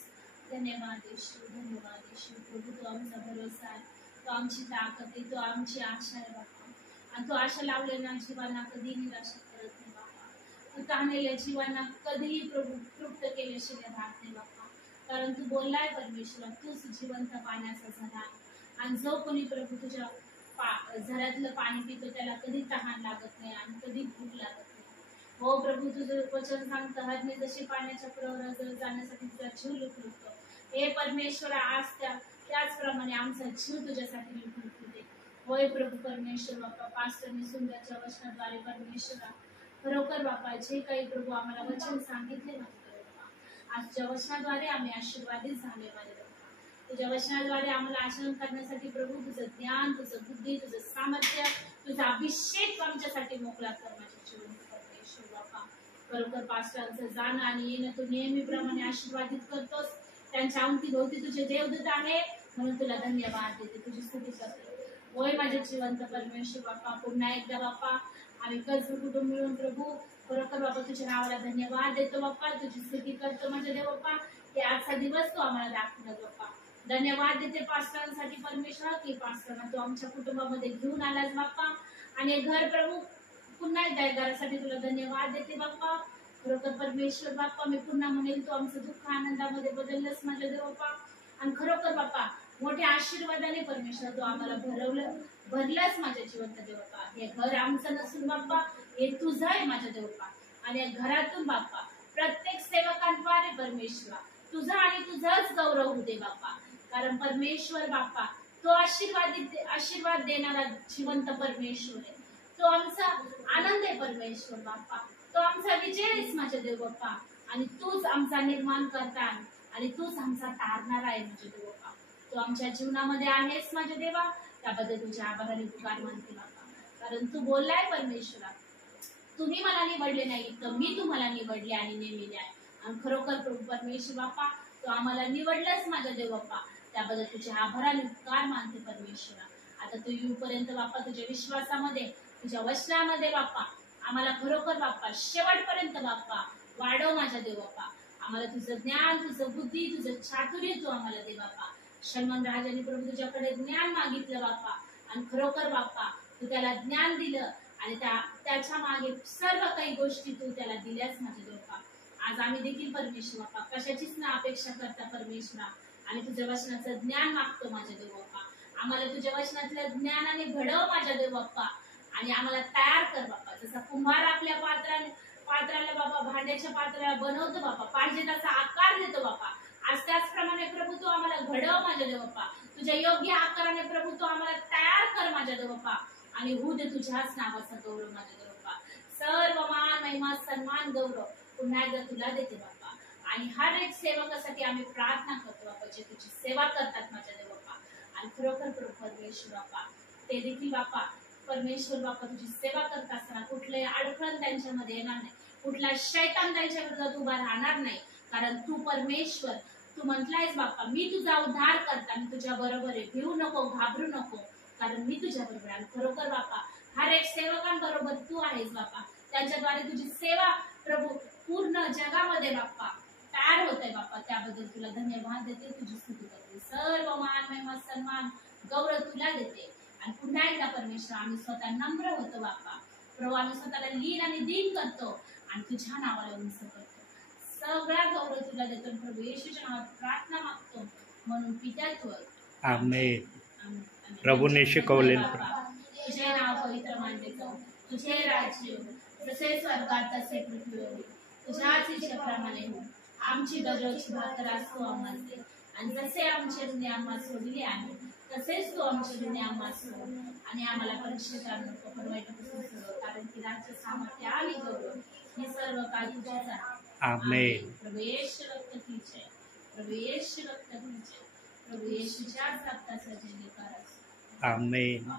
धन्यवाद येशू, धन्यवाद येशू. प्रभू, तो आमचा भरोसा आहे, तो आमची ताकद आहे, तो आमची आशा आहे बाबा. आणि तो आशा लावलेल्या जीवांना कधी निराशा करत नाही बाबा. तू ताणलेल्या जीवांना कधीही प्रभू तृप्त केल्याशिवाय राहत नाही बाबा. कारण तू बोललाय परमेश्वरा, तूच जिवंत पाण्याचा झरा आहे. आणि जो कोणी प्रभू तुझ्या झऱ्यातलं पाणी पितो त्याला कधी तहान लागत नाही आणि कधी भूक लागत नाही. हो प्रभू, तुझं वचन सांगतं, हरणे जशी पाण्याच्या प्रवाहाजवळ जाण्यासाठी तुझा जीव लुटलुटतो. हे परमेश्वरा, आज त्याचप्रमाणे आमचा जीव तुझ्यासाठी लुटलुटू दे. होय प्रभू परमेश्वर बाप्पा, पास्टरने सुंदरच्या वचनाद्वारे परमेश्वरा खरोखर बाप्पा जे काही प्रभू आम्हाला वचन सांगितले माझे बाप्पा, आजच्या वचनाद्वारे आम्ही आशीर्वादित झाले माझे बाप्पा. तुझ्या वचनाद्वारे आम्हाला आचरण करण्यासाठी प्रभू तुझं ज्ञान, तुझं बुद्धी, तुझं सामर्थ्य, तुझा अभिषेक आमच्यासाठी मोकळा कर माझ्या जीवन परमेश्वर बाप्पा. खरोखर पास्टरांचं जाणं आणि येणं तू नेहमीप्रमाणे आशीर्वादित करतोस. त्यांच्या अवतीभोवती तुझे देवदूत आहे, म्हणून तुला धन्यवाद देते, तुझी स्तुती करते. होय माझे जिवंत परमेश्वर बाप्पा, पुन्हा एकदा बाप्पा आम्ही कर्ज कुटुंब मिळून प्रभू खरोखर बाप्पा तुझ्या नावाला धन्यवाद देतो बाप्पा, तुझी स्तुती करतो माझ्या देव बाप्पा. की आजचा दिवस तू आम्हाला दाखवला बाप्पा. धन्यवाद देते पास्टरांसाठी परमेश्वर, की पास्टरांना तू आमच्या कुटुंबामध्ये घेऊन आलास बाप्पा. आणि घर प्रभू पुन्हा एकदा घरासाठी तुला धन्यवाद देते बाप्पा. खरोखर परमेश्वर बाप्पा, मी पुन्हा म्हणेल तू आमचं दुःख आनंदामध्ये बदललंस माझ्या देव बाप्पा. आणि खरोखर बाप्पा मोठ्या आशीर्वादाने परमेश्वर तू आम्हाला भरलंस माझ्या जिवंत देव बाप्पा. हे घर आमचं नसून बाप्पा, हे तुझं आहे माझ्या देव बाप्पा. आणि या घरातून बाप्पा प्रत्येक सेवकांद्वारे परमेश्वर तुझा आणि तुझाच गौरव होऊ दे बाप्पा. कारण परमेश्वर बाप्पा तो आशीर्वाद देणारा जिवंत परमेश्वर आहे. तो आमचा आनंद आहे परमेश्वर बाप्पा. तो आमचा विजय आहेस माझ्या देव बाप्पा. आणि तूच आमचा निर्माण करता आणि तूच आमचा तारणारा आहे माझ्या देव बाप्पा. तू आमच्या जीवनामध्ये आहेस माझ्या देवा, त्याबद्दल तुझ्या आभाराने पुकार मानते बाप्पा. कारण तू बोललाय परमेश्वरा, तुम्ही मला निवडले नाही तर मी तुम्हाला निवडले आणि नेमिले आहे. आणि खरोखर प्रभू परमेश्वर बाप्पा, तो आम्हाला निवडलाच माझ्या देव बाप्पा, त्याबद्दल तुझ्या आभाराने उपकार मानते परमेश्वरा. आता तू येऊपर्यंत बाप्पा तुझ्या विश्वासामध्ये, तुझ्या वचनामध्ये बाप्पा आम्हाला खरोखर बाप्पा शेवटपर्यंत बाप्पा वाढव माझ्या देव बाप्पा. आम्हाला तुझं ज्ञान, तुझं बुद्धी, तुझं चातुर्य तू आम्हाला दे बाप्पा. शर्मन राजाने प्रभू तुझ्याकडे ज्ञान मागितलं बाप्पा. आणि खरोखर बाप्पा तू त्याला ज्ञान दिलं आणि त्याच्या मागे सर्व काही गोष्टी तू त्याला दिल्यास माझ्या देव बाप्पा. आज आम्ही देखील परमेश्वर बाप्पा कशाचीच ना अपेक्षा करता परमेश्वरा आणि तुझ्या वचनाचं ज्ञान मागतो माझ्या देव बाप्पा. आम्हाला तुझ्या वचनातल्या ज्ञानाने घडव माझ्या देव बाप्पा, आणि आम्हाला तयार कर बाप्पा. जसा कुंभार आपल्या पात्राला बाप्पा, भांड्याच्या पात्राला बनवतो बाप्पा, पाहिजे तसा आकार देतो बाप्पा, आज त्याचप्रमाणे प्रभू तू आम्हाला घडव माझ्या देव बाप्पा. तुझ्या योग्य आकाराने प्रभू तू आम्हाला तयार कर माझ्या देव बाप्पा, आणि होऊ दे तुझ्याच नावाचा गौरव माझ्या देव बाप्पा. सर्व मान महिमा सन्मान गौरव पुन्हा एकदा तुला देते बाप्पा. आणि हर एक सेवकासाठी आम्ही प्रार्थना करतो बाप्पा, जे तुझी सेवा करतात माझ्या देव बाप्पा. आणि खरोखर प्रभू परमेश्वर बाप्पा, ते देखील बाप्पा परमेश्वर बाप्पा तुझी सेवा करत असताना कुठले अडखळण त्यांच्यामध्ये येणार नाही, कुठला शैतान त्यांच्या विरोधात उभा राहणार नाही. कारण तू परमेश्वर, तू म्हटलायस बाप्पा, मी तुझा उद्धार करता, मी तुझ्या बरोबर आहे, भिवू नको, घाबरू नको, कारण मी तुझ्या बरोबर. आणि खरोखर बाप्पा हर एक सेवकांबरोबर तू आहेस बाप्पा, त्यांच्याद्वारे तुझी सेवा प्रभू पूर्ण जगामध्ये बाप्पा तयार होते बाप्पा. त्याबद्दल तुला धन्यवाद देते, तुझी स्तुती करते. सर्व मान महिमा सन्मान गौरव तुला देते. आणि पुन्हा एकदा परमेश्वर आम्ही स्वतः नम्र होतो बाप्पा प्रभू, आम्ही स्वतःला लीन आणि दीन करतो आणि तुझ्या नावाला उंच करतो. सगळा गौरव तुला देतो प्रभू, येशूच्या नावात प्रार्थना मागतो म्हणून पित्यात्व. आमेन. प्रभूने शिकवले तुझे नाव पवित्र मानले जाऊ, तुझे राज्य जसे स्वर्गात तसे पृथ्वीवर, तुझ्याच इच्छेप्रमाणे हो. आमची दररोजची भाकर आज तू आम्हाला दे, आणि जसे आमचे गुन्हे आम्हाला सोडले आहे तसेच तू आमचे गुन्हे आम्हाला सोड, आणि आम्हाला परीक्षेत आणू नको, पण वाईटापासून सोडव, कारण की राज्य, सामर्थ्य आणि गौरव हे सर्व काही तुझेच आहे. आमेन. प्रभू येशू रक्त तुझे, प्रभू येशू रक्त तुझे, प्रभू येशूच्याच रक्ताचा जयकार असो. आमेन.